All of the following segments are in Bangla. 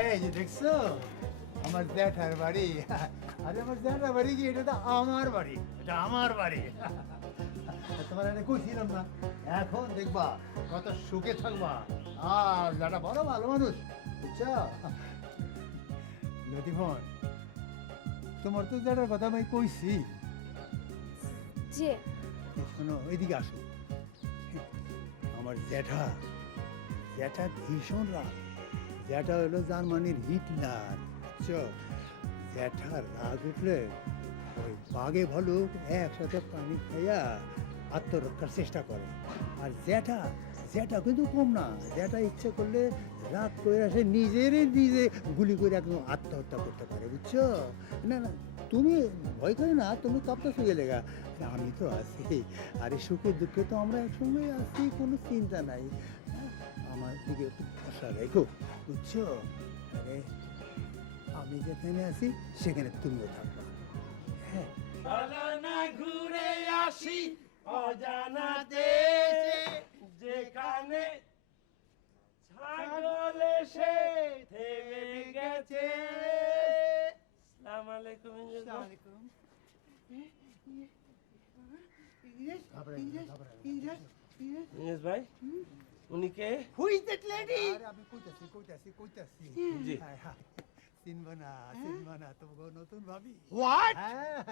এই যে দেখছো আমার জ্যাঠার বাড়ি। আরে আমার জ্যাঠার বাড়ি কি, এটা তো আমার বাড়ি, এটা আমার বাড়ি। তোমার এটা কইছিলাম না, এখন দেখবা কত সুখে থাকবা। আর জ্যাঠা বড় ভালো মানুষ, বুঝছো? নদীমন, তোমার তো জ্যাঠার কথা আমি কইছি। যে শোনো, ওইদিকে আসো। আমার জ্যাঠা, জ্যাঠা ভীষণ রাগ। জ্যাঠা হলো জার্মানির হিটলার, বুঝছো? জ্যাঠার রাগ উঠলে ওই বাঘে ভালুক একসাথে পানি খাইয়া আত্মরক্ষার চেষ্টা করে। আর জ্যাঠা জ্যাঠা কিন্তু কম না, জ্যাঠা ইচ্ছে করলে রাগ করে আসে নিজে গুলি করে একদম আত্মহত্যা করতে পারে, বুঝছো? না না, তুমি ভয় করে না, তুমি কাঁপতেছো গেলে গা, আমি তো আছি। আর এই সুখে দুঃখে তো আমরা একসঙ্গে আছি, কোনো চিন্তা নাই। আমার দিকে একটু ভরসা রেখো, বুঝছো? আরে আমি যেখানে আছি সেখানে তুমিও থাকবা। হ্যাঁ, চলনা ঘুরে আসি অজানা দেশে, যেখানে ছাগল এসে থেমে গেছে। আসসালামু আলাইকুম। ইংরেজ ভাই, উনি কে? Who is that lady? আরে আমি কইতাছি। জি। হায় হায়, চিনবা না, তোমাকে নতুন ভাবি। What? হ্যাঁ,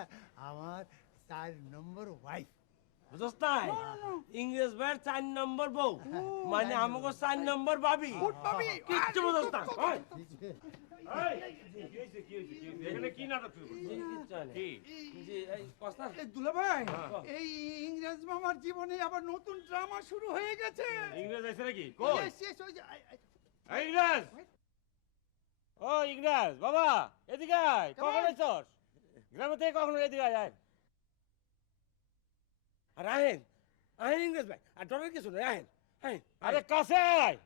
আমার 4 নম্বর ওয়াইফ। বুঝছ তাই? ইংরেজ ভাইয়ের 4 নম্বর বউ, মানে আমাকে 4 নম্বর ভাবি। কিচ্ছু বুঝছ না। ওই, এখানে কি নাটক শুরু করছিস? জি, কিচ্ছু হয় না। কি? জি, এই কস্তা। দুলাভাই, হ্যাঁ। এই ইংরেজ মামার জীবনে আবার নতুন ড্রামা শুরু হয়ে গেছে। ইংরেজ আছে নাকি? কই? Yes, yes, ওই যে, এই ইংরেজ! ও ইংরেজ বাবা, এদিকে আয়। কখন আইছস? গ্রামে থেকে কখন এদিকে আয়? আয়। আর আহেন ইংরেজ ভাই, আর ডরের কিছু নেই, আহেন। আরে কাছে আয়।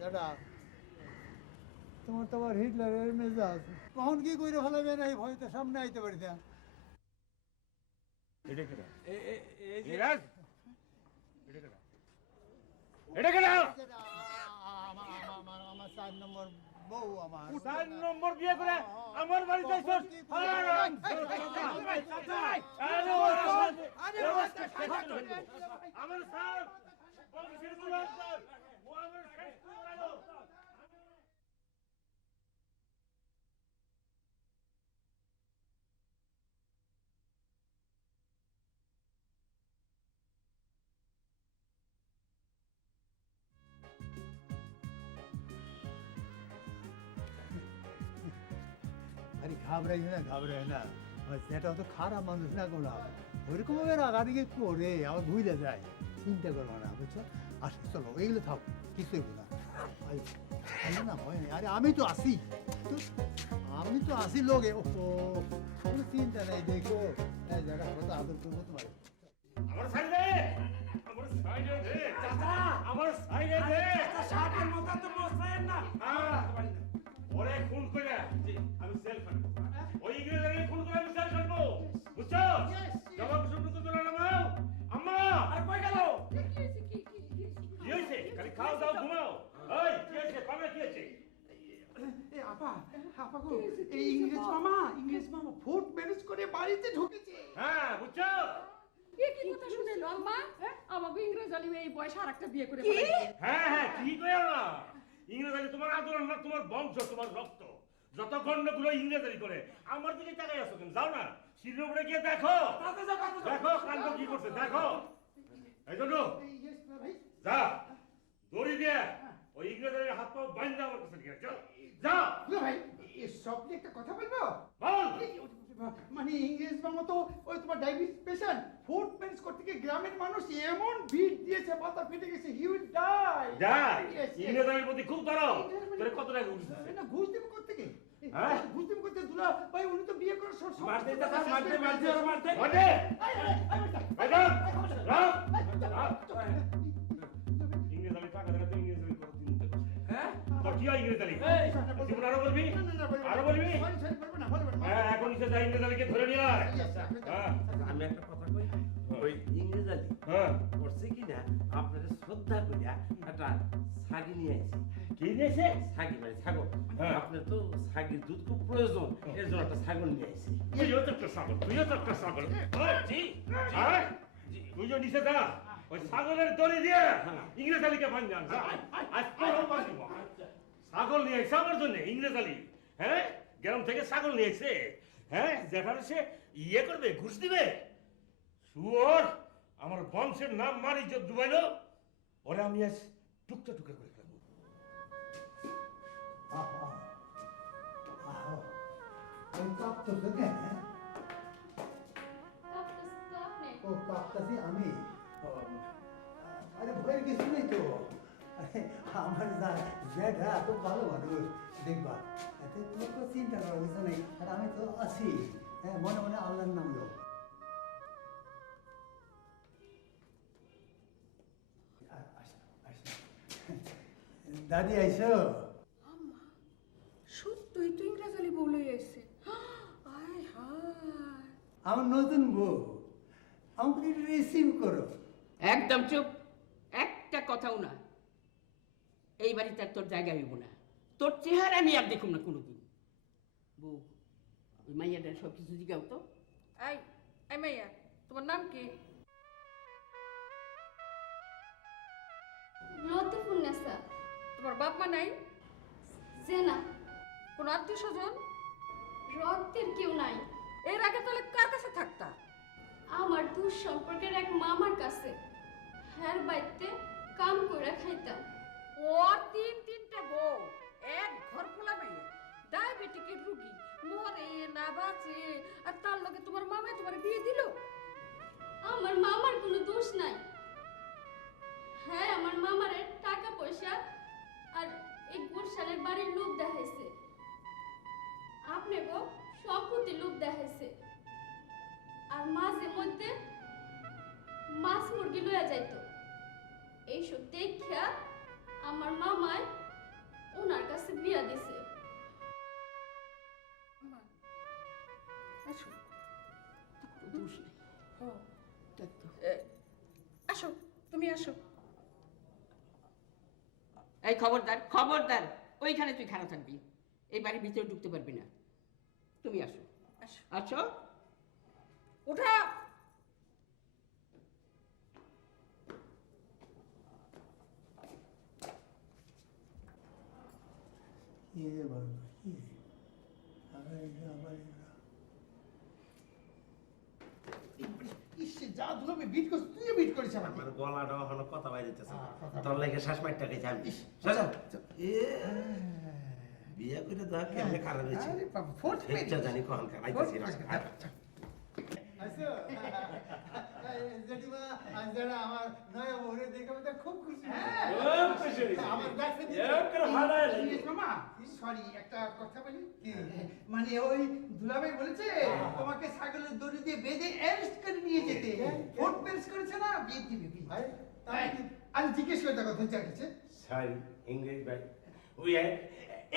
দাদা, তোমার তো আবার হিটলারের মেজাজ, কখন কি কইরে ফেলাবে না, এই ভয়তে সামনে আইতে পারি না। এটা কেডা? এই যে ইংরেজ? এটা কেডা? এটা কেডা? আমার 4 নম্বর বউ আমার। 4 নম্বর বিয়ে করে আমার বাড়িতে আইছস? আমার স্যার বংশের গোলাম স্যার, ও আমার শেষ করে গেল। আরে ঘাবড়াই না, সেটা তো খারাপ মানুষ না, কোনো ওইরকম ভাবে রাগারাগি করে আমার ভুলে যায়। চিন্তা করবো না, বুঝছো? আসো চলো, এইগুলো থাক, কিছুই না। না হয় না, আরে আমি তো আসি লোকে। ও কোনো চিন্তা নেই, দেখো যারা কত আদর করবো তোমার। আমার সাইডে আমার সাইডে দে চাচা, আমার সাইডে দে চাচা, শার্টের মাথা তো মশায়ের না। ওরে খুন করে আমি সেল খাবো, ওই ইংরেজের খুন করে আমি সেল খাবো, বুঝছো? জবাব শুনতে তো তোরা নামাও। আম্মা আর কই গেল? কি হয়েছে? খালি খাও দাও ঘুমাও। ওই কি হয়েছে? পাবে কি হয়েছে? আপা গো, এই ইংরেজ মামা ফুড ম্যানেজ করে বাড়িতে ঢুকেছে। হ্যাঁ, বুঝছো? কি কথা শুনেলো আম্মা? আমাকে ইংরেজ আলী এই বয়সে আর একটা বিয়ে করে হ্যাঁ কি করে না? ইংরেজি তোমার আদর না, তোমার বংশ, তোমার রক্ত। যত গন্ডগুলো ইংরেজি করে আমার দিকে তাকাই আছো কেন? যাও না সিঁড়ির উপরে গিয়ে দেখো, দেখো কাণ্ড কি করছে, দেখো। এই জন্য যা দড়ি দিয়ে ওই ইংরেজের হাত পা বাইন্ধা আমার কাছে নিয়ে চল, যাও। দুলাভাই, সব নিয়ে একটা কথা বলবো? বল। মানে ইংরেজ মামা তো ওই তোমার ডায়াবেটিস পেশেন্ট, ফুড ম্যানেজ করতে গিয়ে গ্রামের মানুষ এমন ভিড় দিয়েছে, মাথা ফেটে গেছে, হি উইল ডাই। যাই ইংরেজের প্রতি খুব দরদ। তোরে কত টাকা ঘুষ দিছে? না, ঘুষ দেবো কোত্থেকে? হ্যাঁ? ঘুষ দেবো কোত্থেকে? দুলা ভাই, উনি তো বিয়ে করার সব মারতে চাচা, মারতে আর মারতে। ওঠে বাইদান রাম ইংরেজ আলী টাকা দেখাতে ইংরেজ আলী কত দিন করছে। হ্যাঁ? তোর কি হয় ইংরেজ আলী? এই, জীবন আরো বলবি? আরো বলবি? হ্যাঁ, এখন সে যা ইংরেজ আলীকে ধরে নিয়ে আয়। হ্যাঁ আমি একটা কথা কই, ওই ইংরেজ আলী হ্যাঁ ওর করছে কিনা আপনার শ্রদ্ধা করিয়া একটা ছাগি নিয়ে আইছি। কি নিয়েছে? ছাগি মানে ছাগল। হ্যাঁ। আপনার তো ছাগির দুধ খুব প্রয়োজন, এর জন্য একটা ছাগল নিয়ে আইছি। তুইও তো একটা ছাগল, তুইও তো একটা ছাগল। জি হ্যাঁ? তুই যে নিচে যা, ওই ছাগলের দড়ি দিয়ে ইংরেজ আলীকে ভাঙ আন। আজ তোরও ভাঙিব। ছাগল নিয়ে এসে আমার জন্য ইংরেজ আলী, হ্যাঁ, গ্রাম থেকে ছাগল নিয়ে এসে, হ্যাঁ, যেখানে সে ইয়ে করবে, ঘুষ দিবে। শুয়োর, আমার বংশের নাম মার ইজ্জত ডুবাইলো, ওরা আমি আজ টুকটা টুকরা করে ফেলবো। আহা আহা আমি কাঁপতেছো কেন? কাঁপতেছে তো আপনি। ও কাঁপতেছি আমি? আরে ভয়ের কিছু নেই তো। আরে আমার জ্যাঠা খুব ভালো মানুষ, দেখবা এতে তোমার তো চিন্তা করার কিছু নেই। আর আমি তো আছি, হ্যাঁ, মনে মনে আল্লাহর নাম লো। দাদি আইসো? আম্মা সত্যই তো ইংরেজ আলী বউ লই আইছে। আয় হায়, আমার নতুন বউ, আমাকে রিসিভ করো। একদম চুপ, একটা কথাও না। এই বাড়িতে আর তোর জায়গা হইব না, তোর চেহারা আমি আর দেখুন না কোনোদিন। বউ, ওই মাইয়াটার সব কিছু জিগাও তো। এই এই মাইয়া, তোমার নাম কি? লতিফুন্নেসা। তোমার বাপ মা নাই? জেনা। কোন আত্মীয় স্বজন? রক্তের কেউ নাই। এর আগে তাহলে কার কাছে থাকতা? আমার দূর সম্পর্কের এক মামার কাছে। হ্যার বাড়িতে কাম করে খাইতাম। ওর তিনটা বউ, এক ঘর খোলা মাইয়া, ডায়াবেটিকের রুগী, মরে না বাঁচে, আর তার লগে তোমার মামাই তোমার বিয়ে দিল। আমার মামার কোনো দোষ নাই। হ্যাঁ, আমার মামারে টাকা পয়সা আর এই গুলশানের বাড়ির লোভ দেখাইছে। আপনি গো সম্পত্তি লোভ দেখাইছে। আর মাঝে মধ্যে মাছ মুরগি লইয়া যাইতো। এইসব দেখা আমার মামায় ওনার কাছে বিয়া দিছে। আম্মা, আসো। কোনো দোষ নেই। ও, দেখ তো। আসো, তুমি আসো। এই খবরদার, খবরদার, ওইখানে তুই খারাপ থাকবি, এই বাড়ির ভিতরে ঢুকতে পারবি না। তুমি আসো, আসো, আসো। ওঠা। কি রে বাবা, কি? আবার ইস, যা ধুলামে বিট করছিস, তুইও বিট করিস আমাকে। আমার গলাটা হলো কথা বাইরেতেছে, কথা তোর লাগে শ্বাস মারটা খাইছি আমি। ইস, চলো। এ বিয়া করে দেওয়া কেমনে খারাপ হয়েছে, আরে বাবা, ফোর্থ হেচ্চা জানি কখন খাইতেছি না। আচ্ছা জেঠিমা, আজ যারা আমার নয়া বউরে দেখে আমি তো খুব খুশি। আমার কাছে ইংলিশ মামা, সরি, একটা কথা বলি। মানে ওই দুলাভাই বলেছে তোমাকে ছাগলের দড়ি দিয়ে বেঁধে অ্যারেস্ট করে নিয়ে যেতে। ভোট পেশ করেছে না, বিয়ে দিবে বিয়ে। আমি জিজ্ঞেস করে দেখো তুই কাছে। সরি ইংরেজ ভাই, we are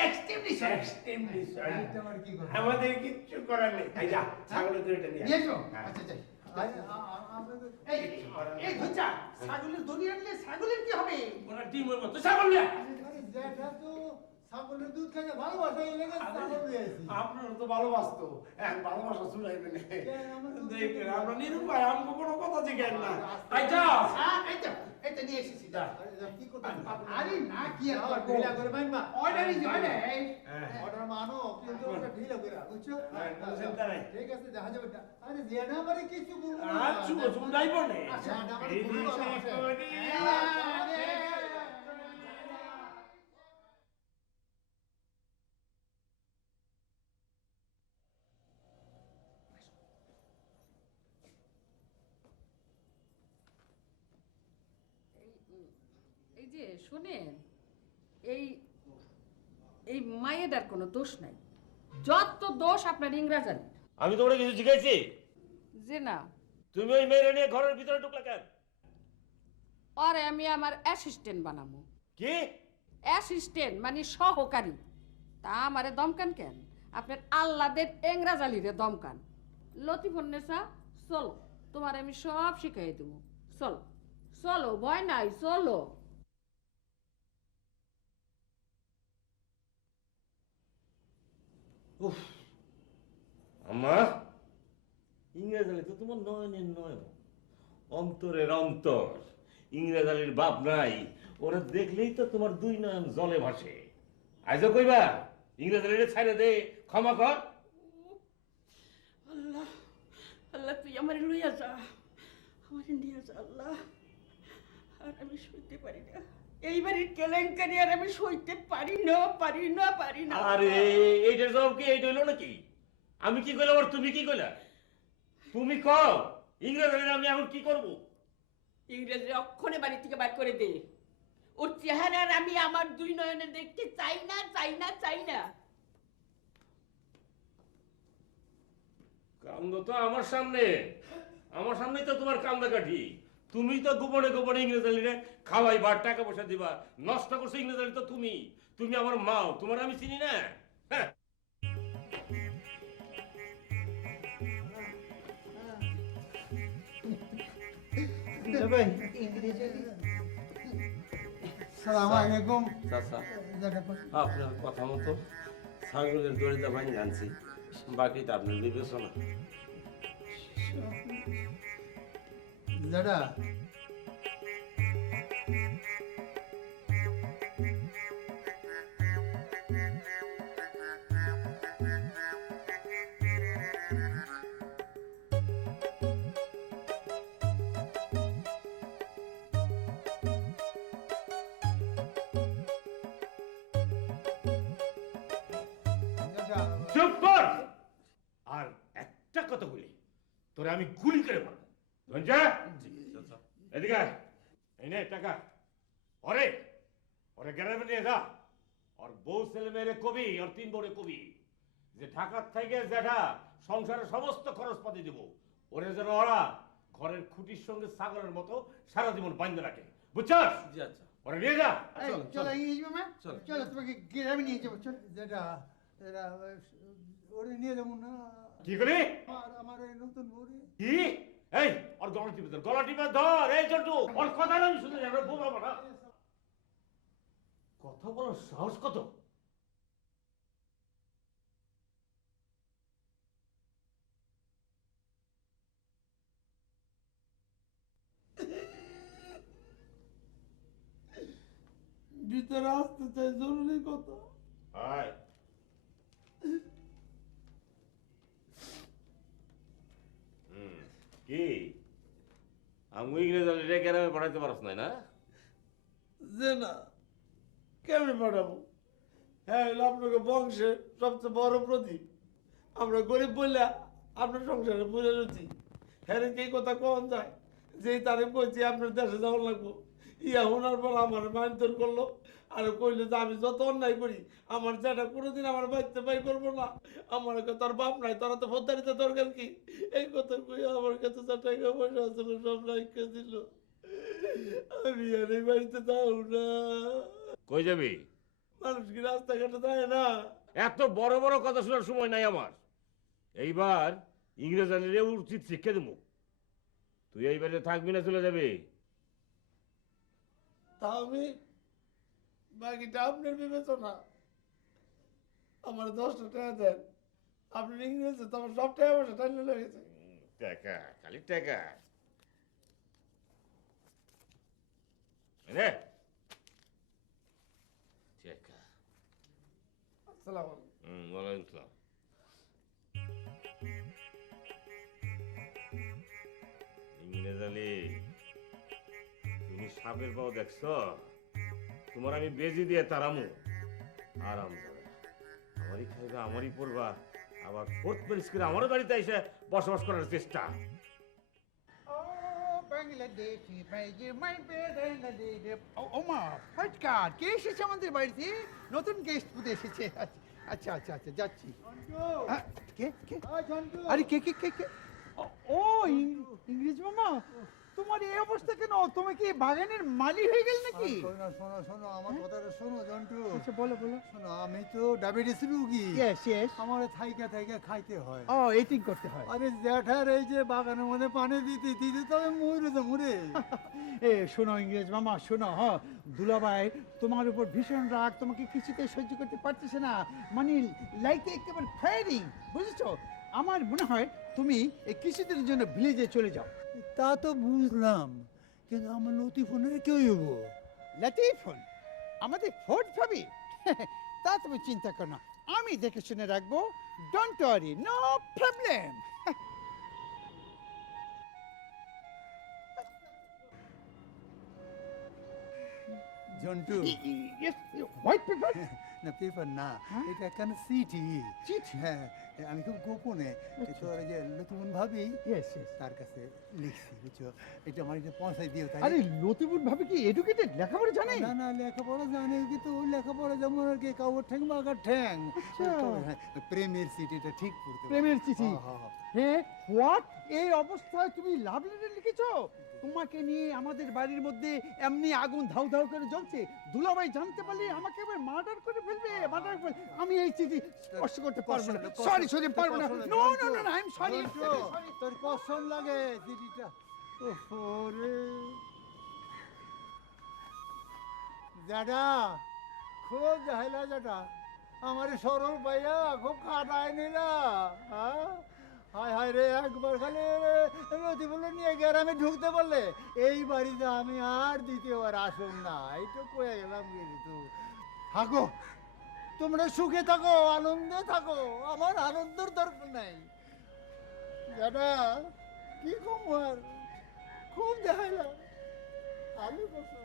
extremely sorry. Extremely sorry. আমার কি করব? আমাদের কিচ্ছু করার নেই। এই যা ছাগলের দড়িটা নিয়ে আয়। নিয়ে এসো। হ্যাঁ। আচ্ছা যাই। আমাদের এই এই ধুচা, ছাগলের দড়ি আনলে ছাগলের কি হবে? ওরা টিমের মতো ছাগল নিয়ে আয়। জ্যাঠা তো ছাগলের দুধ খাইতে ভালোবাসে, এই লেগে ছাগল দিয়ে আসি। আপনার তো ভালোবাসতো, এখন ভালোবাসা শুনাইবে না। আমার দুধ দেখেন আমরা নিরুপায়, আমাকে কোনো কথা জিজ্ঞেস না। তাই যাও। এই তো, এটা নিয়ে এসেছি যা। কি করতে? আরে না, কি আর করবো? ঢিলা করে মানবা। Order is order. হ্যাঁ। অর্ডার মানো, কিন্তু ওটা ঢিলা করে, বুঝছো? হ্যাঁ, কোনো চিন্তা নাই। ঠিক আছে, দেখা যাবে। আরে জেঠা আমারে কিছু বলবো না। আচ্ছা, তুমি যাইবো না। আচ্ছা, আমারে এই বলবো না, বিষয় আমারে। করি। এই যে শোনেন, এই এই মায়েদার কোনো দোষ নাই, যত দোষ আপনার ইংরেজ আলী। আমি তোমরা কিছু জিজ্ঞাসি? যে না, তুমি ওই মেয়েরা নিয়ে ঘরের ভিতরে ঢুকলা কেন? আরে আমি আমার অ্যাসিস্ট্যান্ট বানাবো। কি? অ্যাসিস্ট্যান্ট মানে সহকারী। তা আমারে দমকান কেন? আপনার আল্লাদের ইংরেজ আলীরে দমকান। লতিফুন্নেসা, চলো, তোমার আমি সব শিখাই দেবো। চলো চলো ভয় নাই চলো। উফ, আম্মা ইংরেজ আলী তো তোমার নয়নের নয়ন, অন্তরের অন্তর। ইংরেজ আলীর বাপ নাই, ওরা দেখলেই তো তোমার দুই নয়ন জলে ভাসে। আইজো কইবা ইংরেজ আলীরে ছাইড়ে দে, ক্ষমা কর। আল্লাহ আল্লাহ তুই আমার লইয়া যা, আমার নিয়ে যা আল্লাহ। আর আমি সইতে পারি না এই বাড়ির কেলেঙ্কারি, আর আমি সইতে পারি না পারি না পারি না। আরে এইটার জবাব কি এইটা হইলো নাকি? আমি কি কইলাম আর তুমি কি কইলা? তুমি কও ইংরেজ আলীর আমি এখন কি করব? ইংরেজরা অক্ষণে বাড়ি থেকে বার করে দে। ওর চেহারা আর আমি আমার দুই নয়নে দেখতে চাই না চাই না চাই না। কান্দ তো আমার সামনে, আমার সামনেই তো তোমার কান্দা কাঠি। তুমি তো গোপনে গোপনে ইংরেজ আলীরে খাওয়াইবা, টাকা পয়সা দিবা, নষ্ট করছো ইংরেজ আলী তো তুমি। তুমি আমার মাও, তোমার আমি চিনি না? হ্যাঁ। ভাই ইংরেজ সালাম আলাইকুম। চাচা আপনার কথা মতো ছাগলের দড়িটা ভাঙি আনছি, বাকিটা আপনার বিবেচনা। দাদা চুপ কর! আর একটা কথা বলি তোরে আমি গুলি করে মারবো। ধনজা এদিকে আয়। এই নে টাকা। ওরে ওরে গ্রামে নিয়ে যা। আর বউ ছেলে মেয়েরে কবি, আর তিন বউরে কবি যে ঢাকার থেকে জ্যাঠা সংসারের সমস্ত খরচপাতি দিব। ওরে যেন ওরা ঘরের খুঁটির সঙ্গে ছাগলের মতো সারা জীবন বাঁধতে রাখে, বুঝছস? জি আচ্ছা। ওরে নিয়ে যা। চলো ইংরেজ মামা, চলো। চলো তোমাকে গ্রামে নিয়ে যাবো। চল যেটা ওরে নিয়ে যাবো না। কি করি? আমার এই নতুন বউরে কি? এই ওর গলা টিপে ধর, গলা টিপে ধর। এই জন্টু ওর কথা আমি শুনে যাবো, বোঝাবো না। কথা বলার সাহস কত? ভিতরে আসতে চাই, জরুরি কথা। আয়। কি আমি ইংরেজ আলীরে গ্রামে পড়াইতে পারস নাই না? যে না, কেমনে পাঠাবো? হ্যাঁ হলো আপনাকে বংশের সবচেয়ে বড় প্রদীপ। আমরা গরিব বললে আপনার সংসারে বুঝে রয়েছি। হ্যাঁ কি কথা কখন যায়, যেই তারিখ কইছি আপনার দেশে যাওয়া লাগবো, ইয়া শোনার পর আমার মারধর করলো। আর কইলো যে আমি যত অন্যায় করি আমার যেটা কোনোদিন আমার বাড়িতে বাই করবো না। আমার কাছে তোর বাপ নাই, তোরা তো ফোদ্দারিতে দরকার কি? এই কথা কই আমার কাছে যা টাকা পয়সা আসল সব রাইখা দিল। আমি আর এই বাড়িতে যাও না। কই যাবি? মানুষ কি রাস্তাঘাটে যায় না? এত বড় বড় কথা শোনার সময় নাই আমার। এইবার ইংরেজ আলীরে উচিত শিক্ষা দেবো। তুই এই বাড়িতে থাকবি না চলে যাবি? তা আমি বাকিটা আপনার বিবেচনা। আমার 10টা টাকা দেন, আপনি ইংরেজি তো আমার সব টাকা পয়সা টাইলে লেগেছে। টাকা, খালি টাকা। রে টাকা। আসসালামু আলাইকুম। ওয়ালাইকুম আসসালাম। ইংরেজ আলী, তুমি সাপের পাও দেখছো? তোমার আমি বেজি দিয়ে তারামু। আরাম যাবে, আমারই খাইবা, আমারই পড়বা, আবার ফোর্থ প্যারিস করে আমার বাড়িতে এসে বসবাস করার চেষ্টা। ও বাংলাদেশ বাইরে মাই বেড়ে ও মা ফটকার কে এসেছে আমাদের বাড়িতে? নতুন গেস্ট পুতে এসেছে। আচ্ছা আচ্ছা আচ্ছা যাচ্ছি। কে কে? আরে কে কে কে কে? ও ইংরেজ মামা, তোমার এই অবস্থা কেন? তুমি কি বাগানের মালি হয়ে গেল নাকি? শোনো শোনো আমার কথাটা শোনো জন্টু। আচ্ছা বলো বলো। শোনো আমি তো ডায়াবেটিস রুগী। ইয়েস আমার থাইকা থাইকা খাইতে হয়। ও এটিং করতে হয়। আরে জ্যাঠার এই যে বাগানের মধ্যে পানি দিতে দিতে তো আমি মরে যাবো রে। এ শোনো ইংরেজ মামা শোনো, হ্যাঁ দুলাভাই তোমার উপর ভীষণ রাগ, তোমাকে কিছুতে সহ্য করতে পারতেছে না, মানে লাইকে একেবারে ফায়ারিং, বুঝেছো? আমার মনে হয় তুমি এই কিছুদিনের জন্য ভিলেজে চলে যাও। তা তো বুঝলাম, কিন্তু আমার লতিফোনের কেউ হবো? লতিফোন আমাদের ফোর্ট ভাবি তা তুমি চিন্তা করো না, আমি দেখে শুনে রাখবো, don't worry, no problem. Jontu white paper? না পেপার না, হ্যাঁ? এটা কেন চিঠি। চিঠি? হ্যাঁ আমি খুব গোপনে তোর এই যে লতিফোন ভাবি ইয়েস ইয়েস। তার কাছে লিখছি, বুঝছো? এটা আমার এটা পৌঁছাই দিও তাই। আরে লতিফুন ভাবি কি এডুকেটেড, লেখাপড়া জানে? না না লেখাপড়া জানে, কিন্তু ওই লেখাপড়া যেমন আর কি কাউর ঠ্যাং বাগার ঠ্যাং। আচ্ছা। হ্যাঁ, প্রেমের চিঠিটা ঠিক পড়তে পারে। প্রেমের চিঠি? হ্যাঁ, হ্যাঁ, হ্যাঁ হোয়াট, এই অবস্থায় তুমি লাভ লেটার লিখেছো? তোমাকে নিয়ে আমাদের বাড়ির মধ্যে এমনি আগুন ধাউ ধাউ করে জ্বলছে, দুলাভাই জানতে পারলে আমাকে এবার মার্ডার করে ফেলবে, মার্ডার করে। আমি এই চিঠি স্পর্শ করতে পারবো না, সরি সরি পারবো না, no no no I am sorry. তোর কসম লাগে চিঠিটা। ওরে দাদা খুব জাহেলা দাদা, আমার সরল পাইয়া খুব খাটায় নিলা। হ্যাঁ হায় হায় রে, একবার খালি নদী বলে নিয়ে গ্রামে ঢুকতে পারলে এই বাড়িতে আমি আর দ্বিতীয়বার আসুন না, এইটা কয়ে গেলাম কিন্তু। থাকো তোমরা সুখে থাকো, আনন্দে থাকো, আমার আনন্দের দরকার নাই। দাদা কি কমার খুব দেখাইলাম, আমি বসো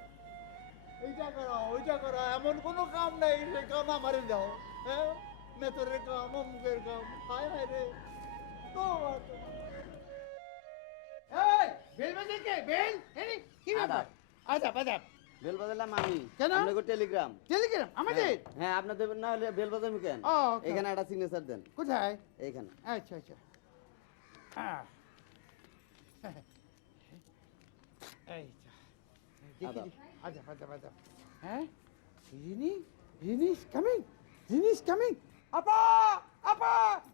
এইটা করা ওইটা করা, এমন কোনো কাম নাই সে কাম আমারে দাও। হ্যাঁ মেতরের কাম, অমুকের কাম, হায় হায় রে। এই বেল বাজে কে? বেল এই কি ব্যাপার? আদাব আদাব। বেল বাজালাম আমি। কেন? আপনাকে টেলিগ্রাম। টেলিগ্রাম আমাদের? হ্যাঁ আপনার দেবেন না হলে বেল বাজামি কেন? ও, okay. এখানে একটা সিগনেচার দেন। কোথায়? এইখানে। আচ্ছা আচ্ছা। এই দেখি আদাব। আদাব আদাব আদাব। হ্যাঁ Rini, Rini is coming, Rini is coming. আপা আপা,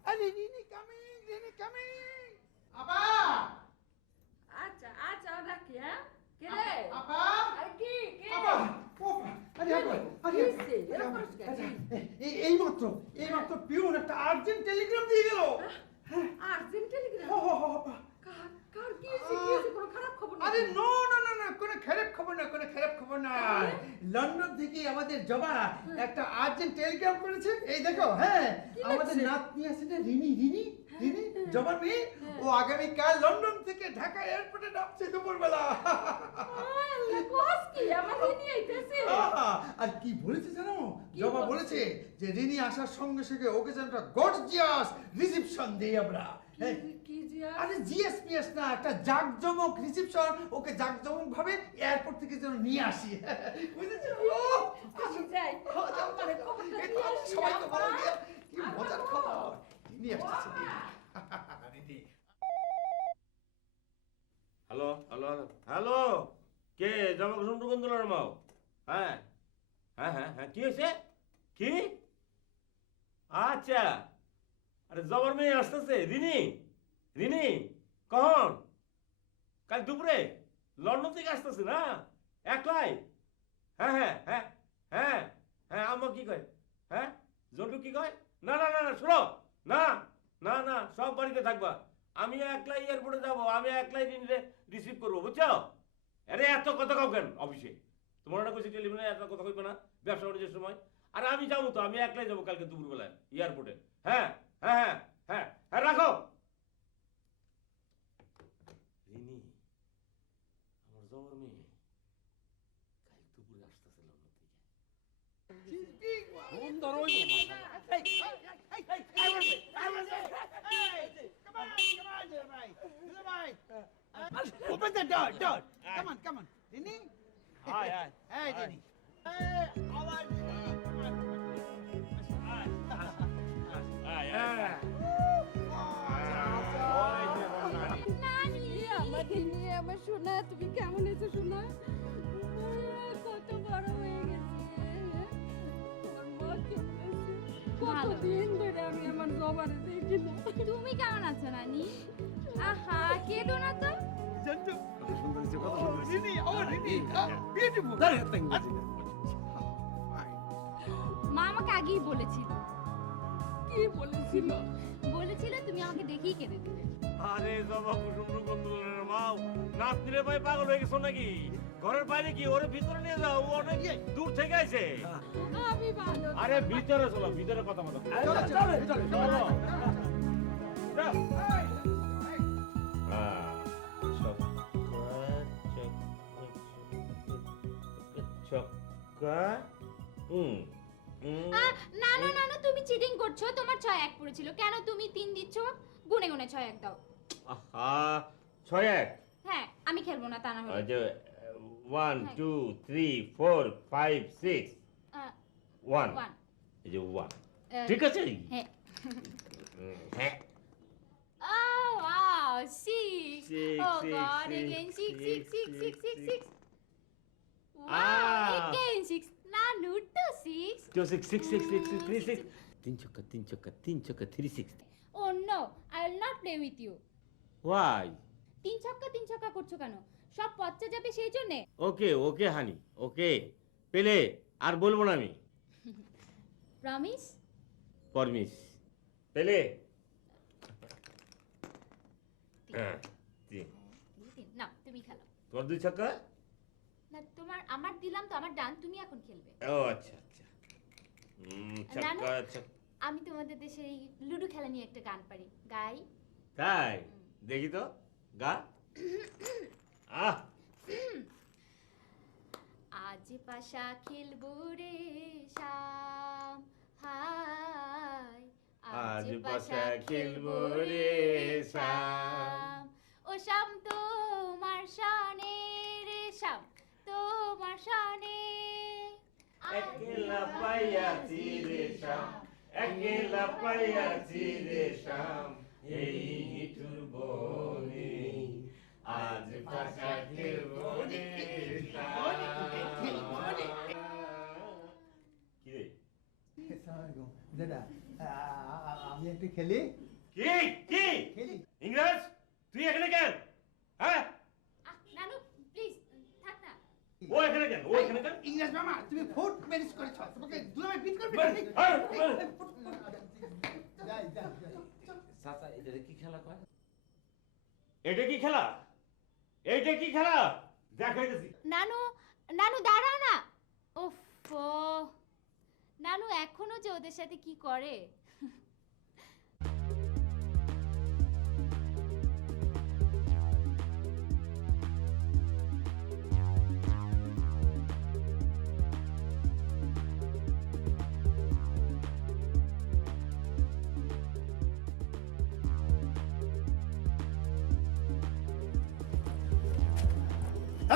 আরে রিনি কামিং, রিনি কামিং। আপা আচ্ছা আচ্ছা রাখি, হ্যাঁ কে রে? আপা আর কি কে? আপা ও আরে আপা আরে কিসে? এরকম করিস কেন? এই মাত্র পিউন একটা আর্জেন্ট টেলিগ্রাম দিয়ে গেল। Urgent Telegram? হো হো হো আপা। কার কি হয়েছে? কোনো খারাপ খবর আরে নাকি? নো নো নো নো, কোনো খারাপ খবর না, কোনো খারাপ খবর না। লন্ডন থেকে আমাদের জবা একটা আর্জেন্ট টেলিগ্রাম করেছে, এই দেখো। হ্যাঁ আমাদের নাতনি আছে না রিনি, রিনি রিনি জবার মেয়ে, ও আগামীকাল লন্ডন থেকে ঢাকা এয়ারপোর্টে নামছে দুপুরবেলা। আল্লাহ কোস কি আমার রিনি আইতেছে? আর কি বলেছে জানো? জবা বলেছে যে রিনি আসার সঙ্গে সঙ্গে ওকে যেন একটা গর্জিয়াস রিসেপশন দেই আমরা। হ্যাঁ কি জিয়া? আরে জিএসপিএস না, একটা জাকজমক রিসেপশন, ওকে জাকজমক ভাবে এয়ারপোর্ট থেকে যেন নিয়ে আসি, বুঝেছো? আমি যাই। আমারে খবরটা দিয়ে আসি। সবাইকে বলো আপা। যে কি মজার খবর নিয়ে আসতেছে। রিনি। হ্যালো হ্যালো হ্যালো, কে জামা কুসুম দোকান তোলার মাও? হ্যাঁ হ্যাঁ হ্যাঁ হ্যাঁ কি হয়েছে? কি? আচ্ছা, আরে জবর মেয়ে আসতেছে। রিনি, রিনি কখন? কাল দুপুরে লন্ডন থেকে আসতেছে না? একলাই? হ্যাঁ হ্যাঁ হ্যাঁ হ্যাঁ হ্যাঁ আম্মা কি কয়? হ্যাঁ জন্টু কি কয়? না না না না শোনো, না না না সব বাড়িতে থাকবা, আমি একলাই এয়ারপোর্টে যাবো, আমি একলাই রিনিরে রিসিভ করবো, বুঝছো? আরে এত কথা কাউ কেন অফিসে? তোমার না কইছি টেলিফোনে এত কথা কইবে না ব্যবসা বাণিজ্যের সময়। আর আমি যাবো তো, আমি একলাই যাবো কালকে দুপুরবেলায় এয়ারপোর্টে। হ্যাঁ হ্যাঁ হ্যাঁ হ্যাঁ হ্যাঁ রাখো। রিনি আমার জবর মেয়ে কাল দুপুরে আসতেছে লন্ডন থেকে। সুন্দর ওই Open the door, door. Come on, come on. Rini? Hi, hi. Hey, Rini. Hey, our Rini. Come on, come on. নানি আমার রিনি আমার সোনা তুমি কেমন আছো সোনা কত বড় হয়ে গেছে তোমার মা কেমন আছে কতদিন ধরে আমি আমার জবানে দেখি না তুমি কেমন আছো নানি? আহা কেঁদো না তো। মা আমাকে আগেই বলেছিল। কি বলেছিল বলেছিল তুমি আমাকে দেখেই কেঁদে দিলে। আরে জবা কুসুম রুকন্দুলের মাও নাতনিরে ভাই পাগল হয়ে গেছো নাকি? ঘরের বাইরে কি ওরে ভিতরে নিয়ে যাও, ও অনেক দূর থেকে আইছে। আমি ভালো আরে ভিতরে চলো, ভিতরে কথা বলো। ছক্কা নানু নানু তুমি চিটিং করছো। তোমার 6-1 পড়েছিল, কেন তুমি 3 দিচ্ছ? গুনে গুনে 6-1 দাও। আহা 6-1। হ্যাঁ আমি খেলবো না তা না হলে। আচ্ছা 1 2 3 4 5 6 1 1 এই যে 1 ঠিক আছে। হ্যাঁ হ্যাঁ Oh wow, 6. Six, Oh six, God, six, again 6, 6, 6, 6, 6, 6. Wow, Ah. again 6. Nanu, 2, 6. 2 6 6 6 6 3 6 3 ছক্কা 3 ছক্কা 3 ছক্কা 3 6 Oh no, I will not play with you. Why 3 ছক্কা করছো কেন? সব পচ্চা যাবে সেই জন্যে? ওকে ওকে হানি ওকে পেলে আর বলবো না আমি। প্রমিস? পরমিস পেলে হ্যাঁ না তুমি খেলো। তোমার 2 ছক্কা? না তোমার আমার দিলাম তো, আমার ডান, তুমি এখন খেলবে। ও আচ্ছা আচ্ছা ছক্কা ছক্কা। আমি তোমাদের দেশে এই লুডো খেলা নিয়ে একটা গান পারি, গাই। তাই দেখি তো গা। আহ আজ পাশা খেলবো রে শাম, হাই আজ পাশা খেলবো রে শাম। ও শাম তোমার শানে রে শাম, তোমার শানে একলা পাইয়াছি রে শাম, একলা পাইয়াছি রে শাম, এই নিঠুর বনে আজ পাশা খেলবো রে শাম। কি রে? দাদা আমি একটু খেলি। কি কি খেলি ইংরেজ তুই এখানে কেন? হ্যাঁ নানু প্লিজ থাক না। ও এখানে কেন? ও এখানে কেন? ইংরেজ মামা তুমি ফুট ম্যানেজ করেছো, তোমাকে দুলাভাই বিট করবে যাই যাই যাই। চাচা এটা কি খেলা কয়? এটা কি খেলা? এইটা কি খেলা? দেখাইতেছি। নানু নানু দাঁড়াও না। উফ নানু এখনো যে ওদের সাথে কি করে।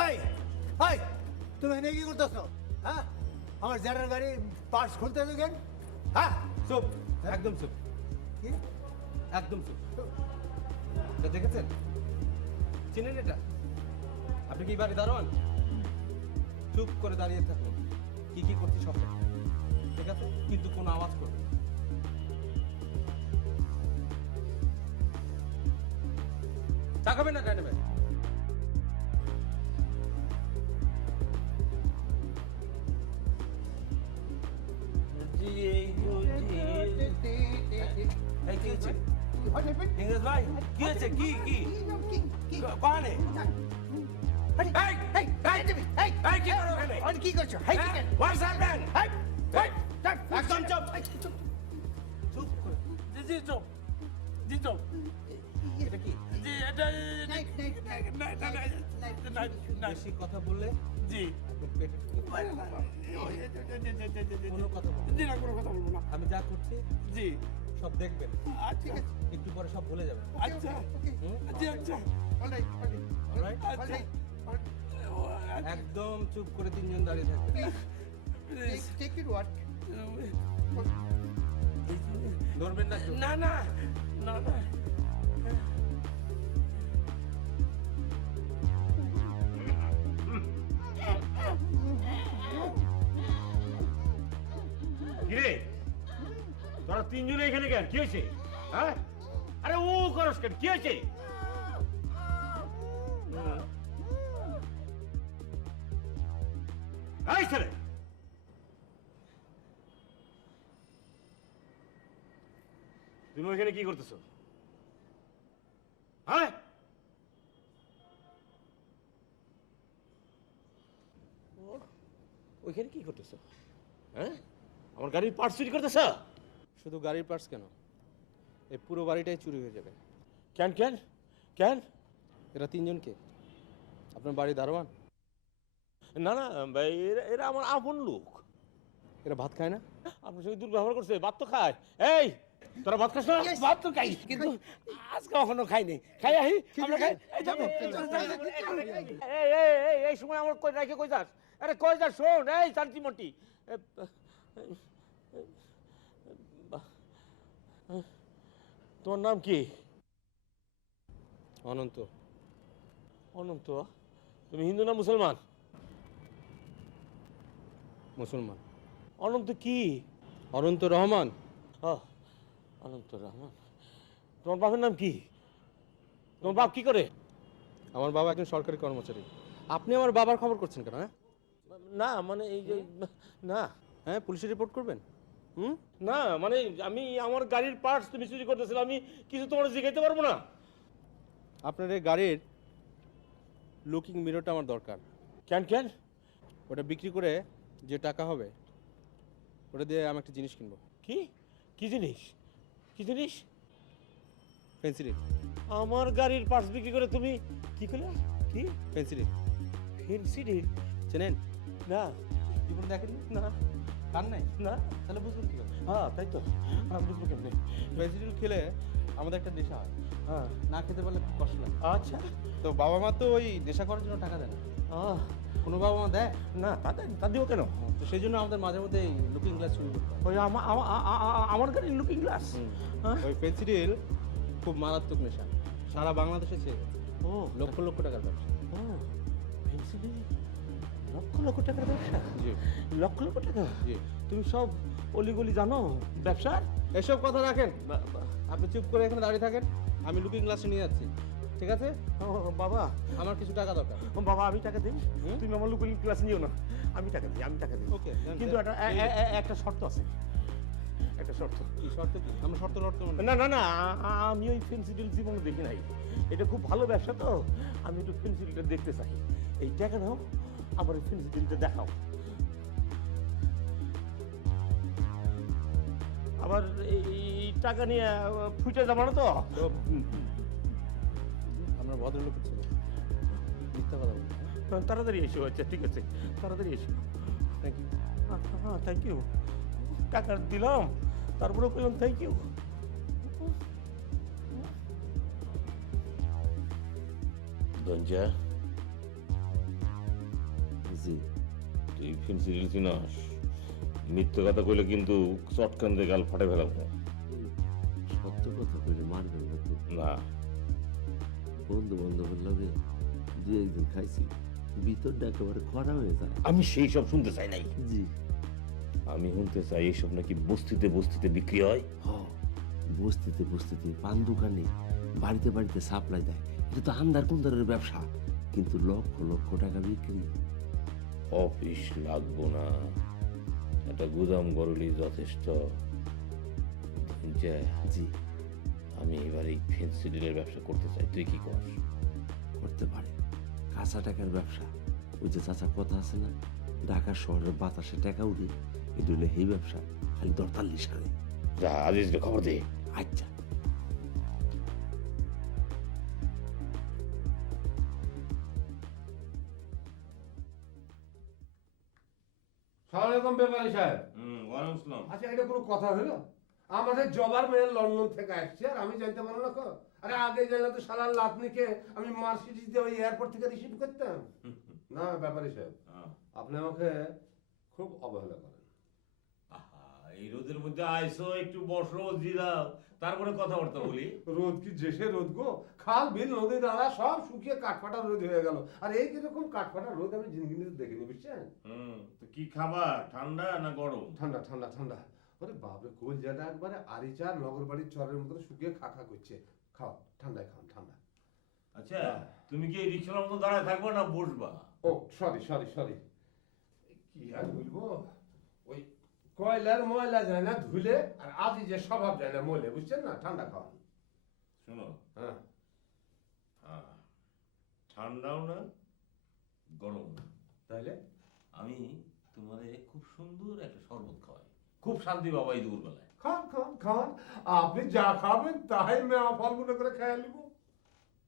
এই এই তুমি এনে কি করতেছো? হ্যাঁ আমার জেনারেল গাড়ি পার্টস খুলতেছো কেন? হ্যাঁ চুপ একদম চুপ কি একদম চুপ। এটা দেখেছেন? চিনেন এটা? আপনি কি বাড়ি দারোয়ান? চুপ করে দাঁড়িয়ে থাকুন, কি কি করছি সব দেখুন, ঠিক আছে? কিন্তু কোনো আওয়াজ করবেন না। তাকাবেন না ডাইনে বাইরে। এই কি হচ্ছে? ইংরেজ ভাই কি হয়েছে? কি কি কানে? কি করছো? What's happened? একদম চুপ। চুপ করে। জি চুপ। জি চুপ। এটা কি? জি এটা বেশি কথা বললে জি পেটে কোনো কথা বলবো জি না, কোনো কথা বলবো না। আমি যা করছি জি সব দেখবেন। ঠিক আছে, একটু পরে সব ভুলে যাবেন। আচ্ছা জি আচ্ছা অলরাইট অলরাইট একদম চুপ করে তিনজন দাঁড়িয়ে থাকবেন। Take it work. ধরবেন না কেউ? না না না না তিনজনে এখানে কেন কি হয়েছে হ্যাঁ আরে ও করস কেন কি হয়েছে এই ছেলে তুমি ওইখানে কি করতেছো হ্যাঁ ওইখানে কি করতেছো হ্যাঁ আমার গাড়ির পার্টস চুরি করতেছো শুধু গাড়ির পার্টস কেন, এই পুরো বাড়িটাই চুরি হয়ে যাবে। কেন কেন কেন এরা তিনজনকে আপনার বাড়ি দারোয়ান? না না ভাই এরা আমার আপন লোক এরা ভাত খায় না? আপনার সঙ্গে দুর্ব্যবহার করছে ভাত তো খায় এই তোরা ভাত খাস না ভাত তো খাই কিন্তু আজকে কখনো খাইনি খাই আহি আমরা খাই এই যাবো এই সময় আমার কই রাখে কই যাস আরে কই যাস শোন এই শান্তি মন্টি তোমার নাম কি অনন্ত। অনন্ত তুমি হিন্দু না মুসলমান মুসলমান। অনন্ত কি অনন্ত রহমান। অনন্ত রহমান তোমার বাপের নাম কি তোমার বাপ কি করে আমার বাবা একজন সরকারি কর্মচারী। আপনি আমার বাবার খবর করছেন কেন? হ্যাঁ না মানে এই যে না হ্যাঁ, পুলিশে রিপোর্ট করবেন? না মানে আমি আমার গাড়ির পার্টস তুমি চুরি করতেছিলে আমি কিছু তোমার জিজ্ঞাসা পারবো না আপনার এই গাড়ির লুকিং মিররটা আমার দরকার। কেন কেন ওটা বিক্রি করে যে টাকা হবে ওটা দিয়ে আমি একটা জিনিস কিনবো। কি কি জিনিস কি জিনিস পেন্সিল। আমার গাড়ির পার্টস বিক্রি করে তুমি কি করলে কি পেন্সিল ফেন্সিডি চেনেন? না জীবন দেখেন না কার নাই? না তাহলে বুঝবেন কি করে? হ্যাঁ তাই তো আমি বুঝবো কেমনি পেন্সিল খেলে আমাদের একটা নেশা হয়, হ্যাঁ না খেতে পারলে খুব কষ্ট লাগে। আচ্ছা তো বাবা মা তো ওই নেশা করার জন্য টাকা দেয় না। কোনো বাবা মা দেয় না তা দিও কেন তো সেই জন্য আমাদের মাঝে মধ্যে এই লুকিং গ্লাস চুরি করতে হয়। ওই আমার গাড়ির লুকিং গ্লাস ওই পেন্সিল খুব মারাত্মক নেশা, সারা বাংলাদেশে ছেড়ে গেছে। ও লক্ষ লক্ষ টাকার ব্যবসা। ও ফেন্সিডি লক্ষ লক্ষ টাকার ব্যবসা জি লক্ষ লক্ষ টাকা জি। তুমি সব অলিগলি জানো ব্যবসার এসব কথা রাখেন, আপনি চুপ করে এখানে দাঁড়িয়ে থাকেন, আমি লুকিং গ্লাসটা নিয়ে যাচ্ছি। ঠিক আছে? ও বাবা আমার কিছু টাকা দরকার। ও বাবা আমি টাকা দিই তুমি আমার লুকিং গ্লাস নিও না আমি টাকা দিই ওকে, কিন্তু একটা শর্ত আছে একটা শর্ত কি শর্ত? কি আমরা শর্ত লড়তে পারি না না না আমি ওই ফেন্সিডিল জীবনে দেখি নাই এটা খুব ভালো ব্যবসা তো আমি একটু ফেন্সিডিলটা দেখতে চাই এই টাকা নাও আমার ওই ফেন্সিডিলটা দেখাও আবার এই টাকা নিয়ে ফুটে যাবো না তো আমরা ভদ্রলোকের ছিল, মিথ্যা কথা বলি। তাড়াতাড়ি এসো আচ্ছা ঠিক আছে তাড়াতাড়ি এসো থ্যাংক ইউ। হ্যাঁ থ্যাংক ইউ টাকা দিলাম তারপরে বললাম থ্যাংক ইউ দঞ্জা জি তুই ফেন্সিডিল চিনাস মিথ্যে কথা কইলে কিন্তু চটকান দিয়ে গাল ফাটে ফেলাম সত্য কথা বলে মারবেন না তো। না বন্ধু বান্ধবের লগে দু একদিন খাইছি, ভিতরটা একেবারে খরা হয়ে যায়। আমি সেই সব শুনতে চাই নাই জি আমি শুনতে চাই এইসব নাকি বস্তিতে বস্তিতে বিক্রি হয় হ, বস্তিতে বস্তিতে পান দোকানে বাড়িতে বাড়িতে সাপ্লাই দেয়। এটা তো আন্দার কুন্দারের ব্যবসা, কিন্তু লক্ষ লক্ষ টাকা বিক্রি। অফিস লাগবো না একটা গুদাম গরলি যথেষ্ট যে জি আমি এবার এই ফেন্সিডিলের ব্যবসা করতে চাই তুই কি কর করতে পারে, কাঁচা টাকার ব্যবসা। ওই যে চাচা কথা আছে না, ঢাকা শহরের বাতাসে টাকা উঠে, এটা হলে এই ব্যবসা, খালি দরতাল্লিশ করে। যা আজিজকে খবর দে আচ্ছা সালামালাইকুম ব্যাপারী সাহেব। ওয়ালাইকুম আসসালাম আচ্ছা এটা কোনো কথা হলো? আমাদের জবার মেয়ে লন্ডন থেকে আসছে আর আমি জানতে পারলাম না। আরে আগে জানলে তো শালার লাতনিকে আমি মার্সিডিজ দিয়ে ওই এয়ারপোর্ট থেকে রিসিভ করতাম না। ব্যাপারী সাহেব আপনি আমাকে খুব অবহেলা করেন। এই রোদের মধ্যে আইসো একটু বসো জিরাও তারপরে কথাবার্তা বলি রোদ কি জেসে রোদ গো, খাল বিল নদী নালা সব শুকিয়ে কাঠফাটা রোদ হয়ে গেল। আর এই কিরকম কাঠফাটা রোদ আমি জিন্দগিতে দেখিনি, বুঝছেন? তো কি খাবার ঠান্ডা না গরম ঠান্ডা ঠান্ডা ঠান্ডা। ওরে বাপরে কলজাটা একবারে আরিচার নগর বাড়ির চরের মতো শুকিয়ে খা খা করছে। খাও, ঠান্ডায় খাও, ঠান্ডা। আচ্ছা তুমি কি এই রিক্সার মতো দাঁড়ায় থাকবো না বসবা? ও সরি সরি সরি, কি আর বলবো, ওই কয়লার ময়লা যায় না ধুলে, আর আজই যে স্বভাব যায় না মলে, বুঝছেন না? ঠান্ডা খাওয়ান। শোনো, হ্যাঁ হ্যাঁ, ঠান্ডাও না গরম না, তাইলে আমি তোমারে খুব সুন্দর একটা শরবত খাওয়াই, খুব শান্তি বাবা এই দুপুরবেলায়। খান খান খান, আপনি যা খাবেন তাই মেয়া ফল মনে করে খেয়ে নিব।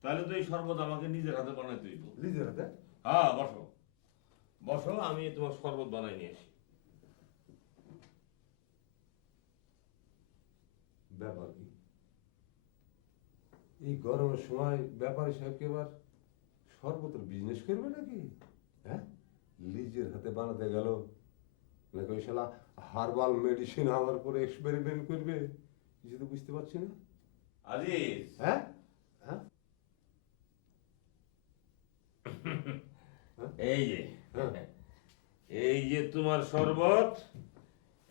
তাহলে তো এই শরবত আমাকে নিজের হাতে বানাইতে হইব। নিজের হাতে? হ্যাঁ, বসো বসো, আমি তোমার শরবত বানাই নিয়ে আসি। ব্যাপার কি এই গরমের সময় ব্যাপারী সাহেবকে এবার শরবতের বিজনেস করবে নাকি? হ্যাঁ, নিজের হাতে বানাতে গেল নাকি ওই শালা হার্বাল মেডিসিন আমার পরে এক্সপেরিমেন্ট করবে? কিছু তো বুঝতে পারছি না। আজিজ, হ্যাঁ হ্যাঁ এই যে হ্যাঁ, এই যে তোমার শরবত,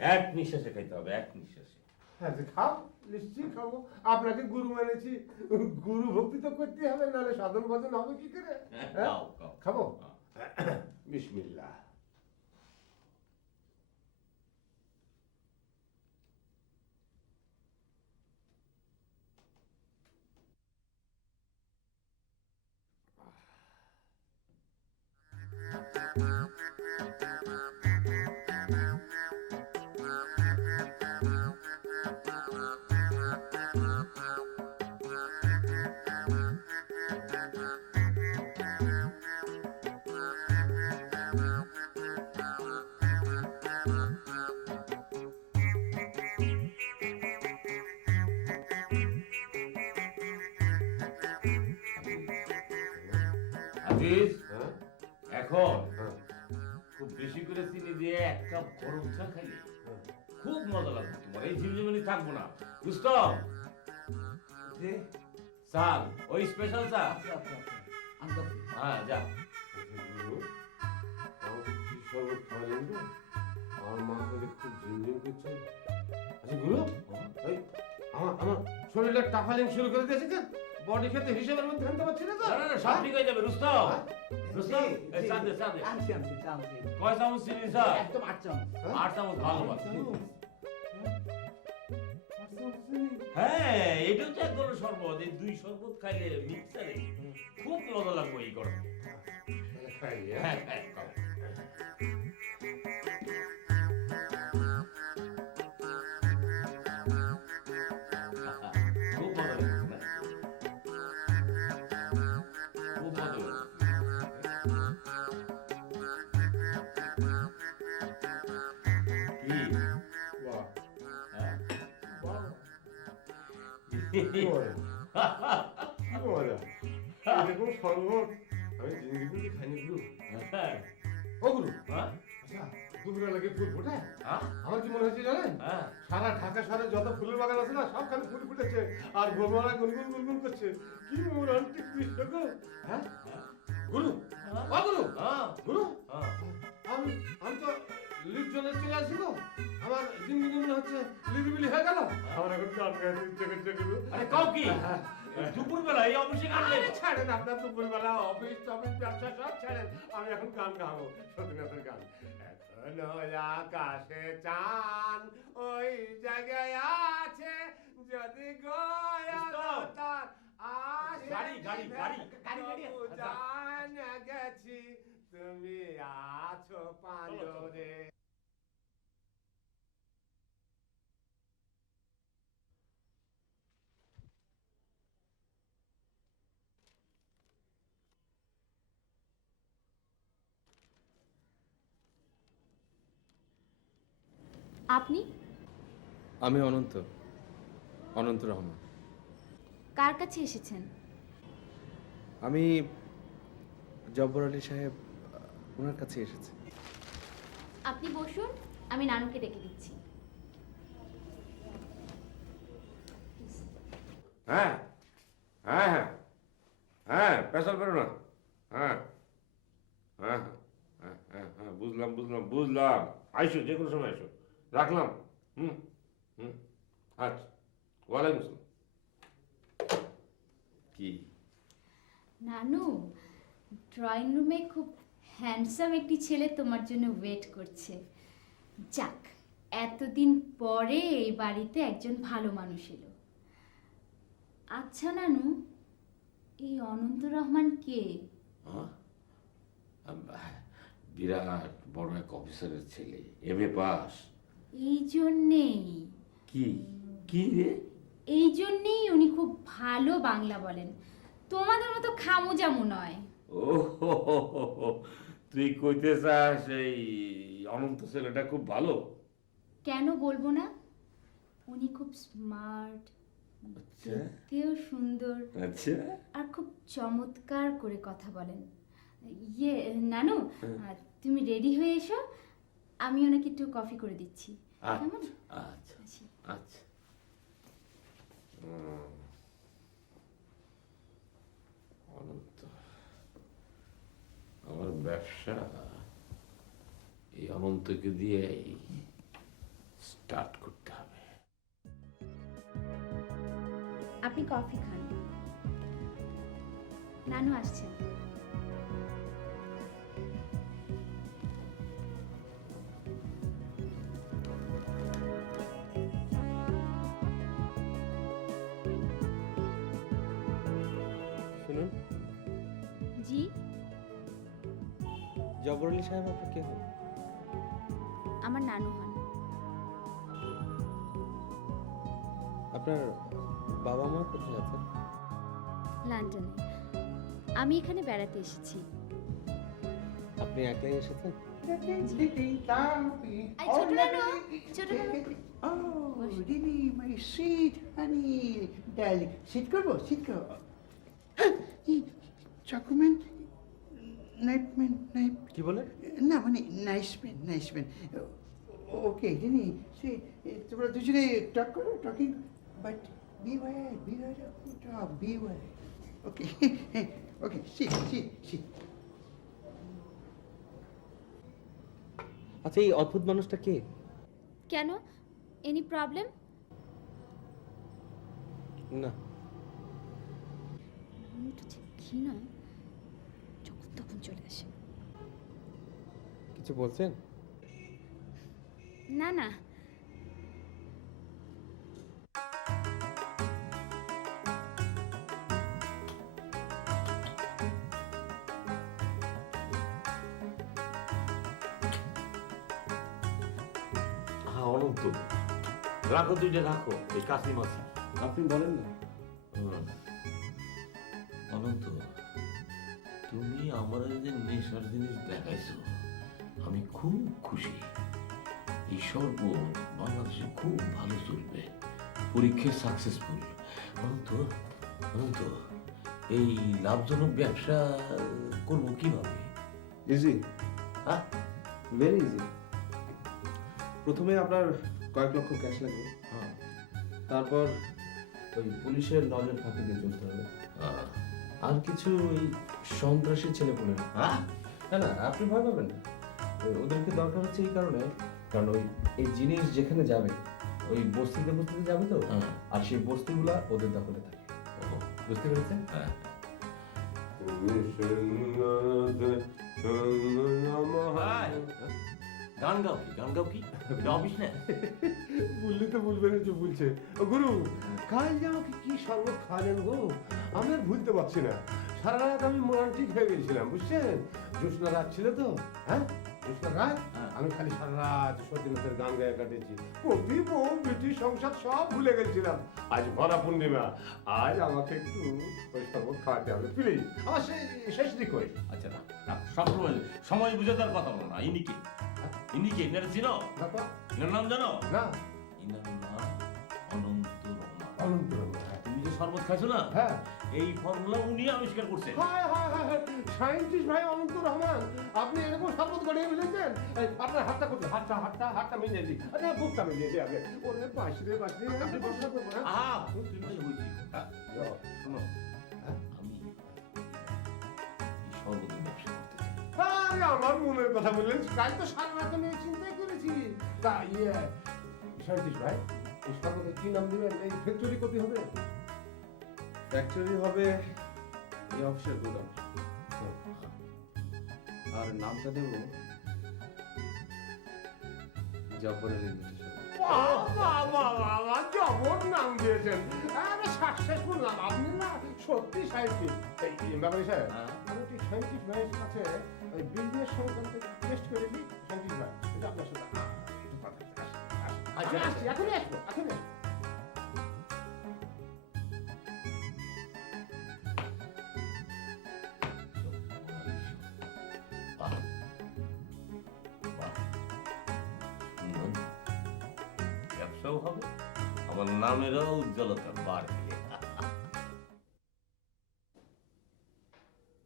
এক নিঃশ্বাসে খাইতে হবে, এক নিঃশ্বাসে। হ্যাঁ খাও, নিশ্চয়ই খাবো। আপনাকে গুরু মানেছি, গুরু ভক্তি তো করতে হবে, নাহলে সাধন ভজন হবে কি করে? হ্যাঁ? খাও খাও। খাবো। বিসমিল্লাহ। আজিজ, হ্যাঁ এখন হ্যাঁ খুব বেশি করে চিনি দিয়ে এক কাপ গরম চা খাইলে হ্যাঁ। খুব মজা লাগবে তোমার, এই ঝিমঝিমিনি থাকবো না। রুস্তম, চাল, ওই স্পেশাল চা। হ্যাঁ, যা। গুরু, আমাকে কি শরবত খাওয়ালেন গো? আমার মা তো খুব ঝিমঝিম করছে। আচ্ছা গুরু, এই আমার শরীরটা টাফালিং শুরু করে দিয়েছে কেন? বডি খেতে হিসেবের মধ্যে আনতে পারছি না তো? না না না, সব ঠিক হয়ে যাবে। রুস্তম, রুস্তম, এই চা দে, চা দে। আনছি আনছি আনছি কয় চামচ চিনি চা? একদম 8 চামচ। 8 চামচ, ভালো কথা। চিনি। হ্যাঁ, এটাও তো এক ধরনের শরবত। এই দুই শরবত খাইলে মিক্সারে খুব মজা লাগবে এই গরমে। তাহলে খাই, হ্যাঁ? হ্যাঁ হ্যাঁ, খাও। খুব মজা লাগবে না? খুব মজা লাগবে। কি? বাহ, হ্যাঁ? বাহ। কি মজা, কি মজা। এরকম শরবত আমি জিন্দগিতে খাইনি গুরু। হ্যাঁ? ও গুরু, হ্যাঁ? আচ্ছা দুপুরে লাগে ফুল ফোটে? হ্যাঁ? আমার কি মনে হচ্ছে জানেন? হ্যাঁ? সারা ঢাকা শহরে যত ফুলের বাগান আছে না, সব খালি ফুল ফুটেছে আর গোলমারা গুনগুন গুনগুন করছে। কি রোমান্টিক দৃশ্য গো। হ্যাঁ গুরু, ও গুরু, হ্যাঁ? গুরু, হ্যাঁ? আমি আমি তো লিপজনে চলে আসি গো। আমার জিন্দগি মনে হচ্ছে লিবিলি হয়ে গেল। আমার এখন গান গাইতে ইচ্ছে করছে গুরু। আরে কও কি? দুপুরবেলা এই অফিসে গান আরে গাইবো? ছাড়েন, আপনার দুপুরবেলা অফিস টফিস ব্যবসা সব ছাড়েন, আমি এখন গান গাবো, সতীনাথের গান। এখনো আকাশে চান ওই জায়গায় আছে, যদি তার গাড়ি, গাড়ি, গাড়ি। জান গেছি তুমি আছো পাঁজরে। আপনি আমি অনন্ত, অনন্ত রহমান। কার কাছে এসেছেন? আমি জব্বর আলী সাহেব, ওনার কাছে এসেছি। আপনি বসুন, আমি নানুকে ডেকে দিচ্ছি। হ্যাঁ হ্যাঁ হ্যাঁ হ্যাঁ, পেশাল করো না। হ্যাঁ হ্যাঁ হ্যাঁ হ্যাঁ হ্যাঁ, বুঝলাম বুঝলাম বুঝলাম। আইসো, যে কোনো সময় আইসো, রাখলাম। হুম। আচ্ছা, ওয়ালাইকুম আসসালাম। কি নানু, ড্রয়িং রুমে খুব হ্যান্ডসাম একটি ছেলে তোমার জন্য ওয়েট করছে। যাক, এতদিন পরে এই বাড়িতে একজন ভালো মানুষ এলো। আচ্ছা নানু, এই অনন্ত রহমান কে? বিরাট বড় এক অফিসারের ছেলে, এমএ পাস। এই জন্যেই কি কি রে? এই জন্যেই উনি খুব ভালো বাংলা বলেন, তোমাদের মতো খামুজামু নয়। ও হো হো হো হো, তুই কইতে চাস এই অনন্ত ছেলেটা খুব ভালো? কেন বলবো না? উনি খুব স্মার্ট, আচ্ছা দেখতেও সুন্দর, আচ্ছা। আর খুব চমৎকার করে কথা বলেন। ইয়ে নানু, তুমি রেডি হয়ে এসো, আমি ওনাকে একটু কফি করে দিচ্ছি। কেমন? আচ্ছা আসি। আচ্ছা। অনন্ত, আমার ব্যবসা এই অনন্তকে দিয়ে স্টার্ট করতে হবে। আপনি কফি খান, নানু আসছেন। শুনুন, জি, জবর আলী সাহেব আপনার কে হন? আমার নানু হন। আপনার বাবা মা কোথায় আছে? লন্ডনে। আমি এখানে বেড়াতে এসেছি। আপনি একলাই এসেছেন? এই ছোট নানু, ছোট নানু। Oh, really, my sweet honey, darling. Sit করবো, sit করবো। চাকুম্যান, নাইফম্যান, নাইফ। কি বলেন? না মানে নাইসম্যান, নাইসম্যান। ওকে, জানি সে তোমরা দুজনে টক করো, talking, but beware of talk, beware. Okay, okay, sit, sit, sit. আচ্ছা, এই অদ্ভুত মানুষটা কে? কেন? Any problem? না। তো ঠিক কি না, যখন তখন চলে আসে। কিছু বলছেন? না না, হ্যাঁ অনন্ত, রাখো দুইটা, রাখো এই কাশি মাছি। আপনি বলেন না। অনন্ত, তুমি আমার এই যে নেশার জিনিস দেখাইছো, আমি খুব খুশি। এই সর্ব বাংলাদেশে খুব ভালো চলবে, পরীক্ষায় সাকসেসফুল। অনন্ত, অনন্ত, এই লাভজনক ব্যবসা করবো কিভাবে? ইজি, হ্যাঁ, ভেরি ইজি। প্রথমে আপনার কয়েক লক্ষ ক্যাশ লাগবে, হ্যাঁ, তারপর ওই পুলিশের নজর ফাঁকি দিয়ে চলতে হবে, হ্যাঁ, আর কিছু ওই সন্ত্রাসী ছেলে বলে। হ্যাঁ, না না, আপনি ভয় পাবেন না। ওদেরকে দরকার হচ্ছে এই কারণে, কারণ ওই এই জিনিস যেখানে যাবে ওই বস্তিতে বস্তিতে যাবে তো, হ্যাঁ। আর সেই বস্তিগুলা ওদের দখলে থাকে। ও, বুঝতে পেরেছেন? হ্যাঁ। ভাই, গান গাও কি? গান গাও কি? এটা অফিস না? বললি তো বলবে না যে বলছে। ও গুরু, কাল যে আমাকে কি শরবত খাওয়ালেন গো, আমি আর ভুলতে পারছি না। সারা রাত আমি মোরান্টিক হয়ে গেছিলাম, বুঝছেন? জ্যোৎস্না রাত ছিল তো, হ্যাঁ, জ্যোৎস্না রাত। আমি খালি সারা রাত সতীনাথের গান গায়ে কাটিয়েছি। কবি বউ বেটি সংসার সব ভুলে গেছিলাম। আজ ভরা পূর্ণিমা, আজ আমাকে একটু ওই শরবত খাওয়াতে হবে প্লিজ। আমার শেষ দিক হয়ে। আচ্ছা না না, সবসময় সময় বুঝে তার কথা বলো না। ইনি কে? ইনি কে? এনার চিনো? এনার নাম জানো? না, এনার নাম অনন্ত রহমান। অনন্ত রহমান। তুমি যে শরবত খাইছো না, হ্যাঁ, এই ফর্মুলা উনি আবিষ্কার করছেন। হায় হায় হায়, সায়েন্টিস্ট ভাই অনন্ত রহমান, আপনি এরকম শরবত গড়িয়ে ফেলেছেন। আপনার হাতটা করতে, হাতটা মিলিয়ে দিই। আরে বুকটা মিলিয়ে দিই আগে। ওরে বাঁশরে বাঁশরে, আপনি বসে করবো না। আহা, তুমি তো বুঝছি। শোনো, আমি এই শরবতের ব্যবসা করতে চাই। আরে আমার মনের কথা বললেন, কাল তো সারা রাত আমি এই চিন্তাই করেছি। তা ইয়ে সায়েন্টিস্ট ভাই, এই শরবতের কি নাম দিবেন? এই ফ্যাক্টরি কপি হবে? ফ্যাক্টরি হবে এই অফিসের গোদাম। আর নামটা দেব জব্বরের ইনভিটেশন। জবর নাম দিয়েছেন, আরে সাকসেসফুল নাম। আপনি না সত্যি সাইন্টিস্ট। এই ব্যাপারে স্যার আমি ঠিক সাইন্টিস্ট ভাইয়ের কাছে ওই বিজনেস সংক্রান্ত টেস্ট করে দিই। সাইন্টিস্ট ভাই এটা আপনার সাথে একটু কথা আছে। আচ্ছা আসছি, এখনই আসবো, এখনই আসবো। ব্যবসাও হবে, আমার নামেরও উজ্জ্বলতা বাড়বে।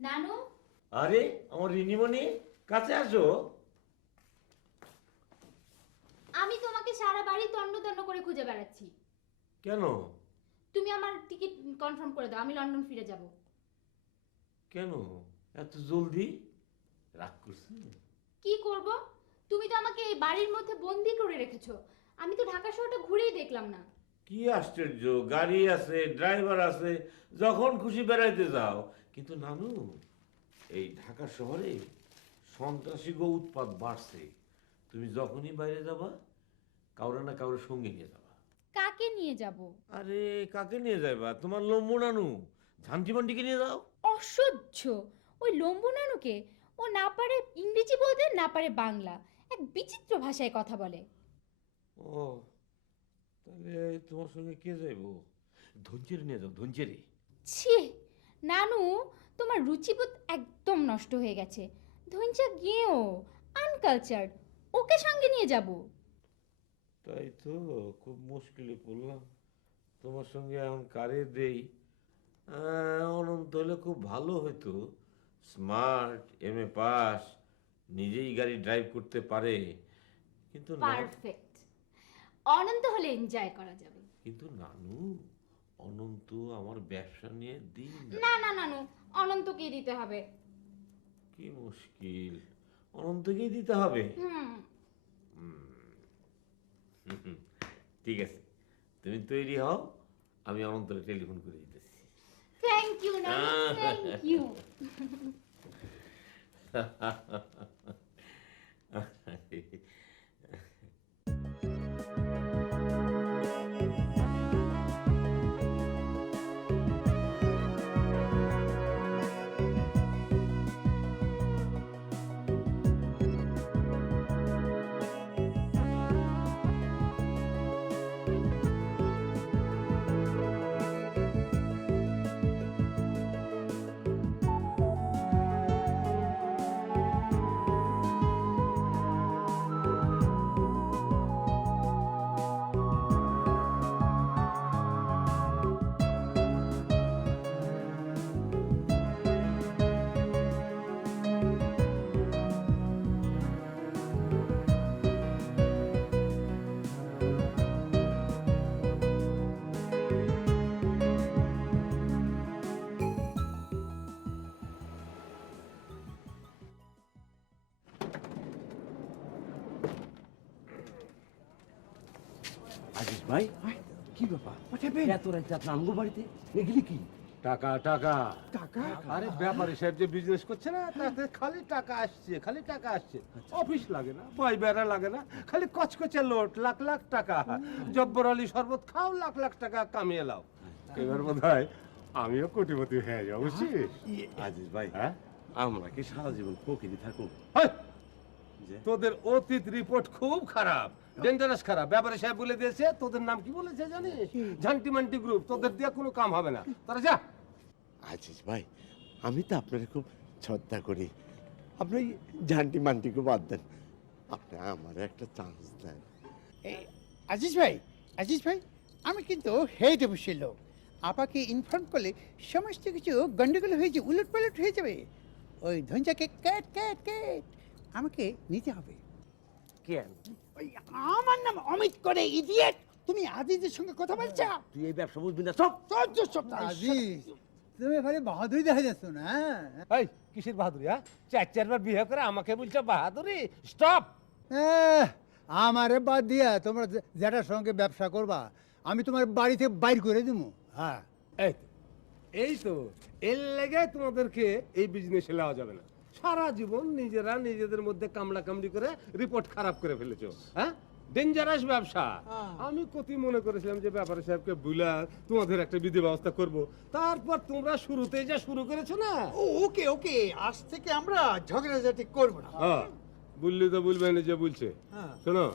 নানু, আরে আমার রিনিমণি, কাছে আসো। আমি তোমাকে সারা বাড়ি তন্ন তন্ন করে খুঁজে বেড়াচ্ছি। কেন? তুমি আমার টিকিট কনফার্ম করে দাও, আমি লন্ডন ফিরে যাব। কেন এত জলদি? রাগ করছো? কি করব? তুমি তো আমাকে এই বাড়ির মধ্যে বন্দি করে রেখেছো। আমি তো ঢাকা শহরটা ঘুরেই দেখলাম না। কি আশ্চর্য, গাড়ি আছে, ড্রাইভার আছে, যখন খুশি বেড়াইতে যাও। কিন্তু নানু, এই ঢাকা শহরে সন্ত্রাসী গো উৎপাত বাড়ছে। তুমি যখনই বাইরে যাবা, কাউরে না কাউরে সঙ্গে নিয়ে যাবা। কাকে নিয়ে যাব? আরে কাকে নিয়ে যাবা? তোমার লম্বু নানু ঝান্টি মান্টিকে নিয়ে যাও। অসহ্য ওই লম্বু নানুকে। ও না পারে ইংরেজি বলতে, না পারে বাংলা, এক বিচিত্র ভাষায় কথা বলে। ও তাহলে তোমার সঙ্গে কে যাইবো? ধনচেরি নিয়ে যাও, ধনচেরি। ছি নানু, তোমার রুচিবোধ একদম নষ্ট হয়ে গেছে। ধৈর্য গিয়েও আনকালচার্ড, ওকে সঙ্গে নিয়ে যাব? তাই তো খুব মুশকিলে পড়লাম। তোমার সঙ্গে এখন কারে দেই? অনন্ত হলে খুব ভালো হতো। স্মার্ট, এমএ পাস, নিজেই গাড়ি ড্রাইভ করতে পারে। কিন্তু পারফেক্ট। অনন্ত হলে এনজয় করা যাবে। কিন্তু নানু, অনন্ত আমার ব্যবসা নিয়ে দিন। না না নানু, অনন্তকেই দিতে হবে। কি মুশকিল, অনন্তকেই দিতে হবে। ঠিক আছে, তুমি তৈরি হও, আমি অনন্তকে টেলিফোন করে দিতেছি। থ্যাংক ইউ নানু, থ্যাংক ইউ। আজিজ ভাই, কি ব্যাপার? এত রাতে আপনার আমগো বাড়িতে এগুলি কি? টাকা টাকা টাকা? আরে ব্যাপারী সাহেব যে বিজনেস করছে না, তাতে খালি টাকা আসছে, খালি টাকা আসছে। অফিস লাগে না, বই বেড়া লাগে না, খালি কচকচে লোট, লাখ লাখ টাকা। জব্বর আলী শরবত খাও, লাখ লাখ টাকা কামিয়ে লাও। এবার বোধ হয় আমিও কোটিপতি হয়ে যাবো, বুঝছিস? আজিজ ভাই, হ্যাঁ, আমরা কি সারা জীবন ফকিরি থাকুন? হেই, তোদের অতীত রিপোর্ট খুব খারাপ, ডেঞ্জারাস খারাপ। ব্যাপারী সাহেব বলে দিয়েছে, তোদের নাম কি বলেছে জানিস? ঝান্টি মান্টি গ্রুপ। তোদের দিয়ে কোনো কাম হবে না, তোরা যা। আজিজ ভাই, আমি তো আপনার খুব শ্রদ্ধা করি। আপনি ঝান্টি মান্টিকে বাদ দেন, আপনি আমার একটা চান্স দেন। আজিজ ভাই, আমি কিন্তু হেড অফিসের লোক। আপাকে ইনফর্ম করলে সমস্ত কিছু গন্ডগোল হয়ে যাবে, উলট পালট হয়ে যাবে। ওই ধনজাকে ক্যাট ক্যাট ক্যাট আমাকে নিতে হবে। কেন? ওই আমার নাম অমিত করে, ইডিয়েট। তুমি আজিজের সঙ্গে কথা বলছো? তুই এই ব্যবসা বুঝবি না, সব সব আজিজ, তুমি এবারে বাহাদুরি দেখা যাচ্ছ না? এই কিসের বাহাদুরি? হ্যাঁ, চারবার বিয়ে করে আমাকে বলছো বাহাদুরি? স্টপ। আমারে বাদ দিয়া তোমরা যেটার সঙ্গে ব্যবসা করবা আমি তোমার বাড়িতে বাইর করে দেবো। হ্যাঁ, এই তো এর লেগে তোমাদেরকে এই বিজনেসে নেওয়া যাবে না। সারা জীবন নিজেরা নিজেদের মধ্যে কামড়া কামড়ি করে রিপোর্ট খারাপ করে ফেলেছো। হ্যাঁ, ডেঞ্জারাস ব্যবসা। আমি কতই মনে করেছিলাম যে ব্যাপারী সাহেবকে বুলা তোমাদের একটা বিধি ব্যবস্থা করব, তারপর তোমরা শুরুতেই যা শুরু করেছো না। ওকে ওকে, আজ থেকে আমরা ঝগড়াঝাটি করবো না। হ্যাঁ, বললি তো বলবেন যে বলছে। হ্যাঁ। শোনো,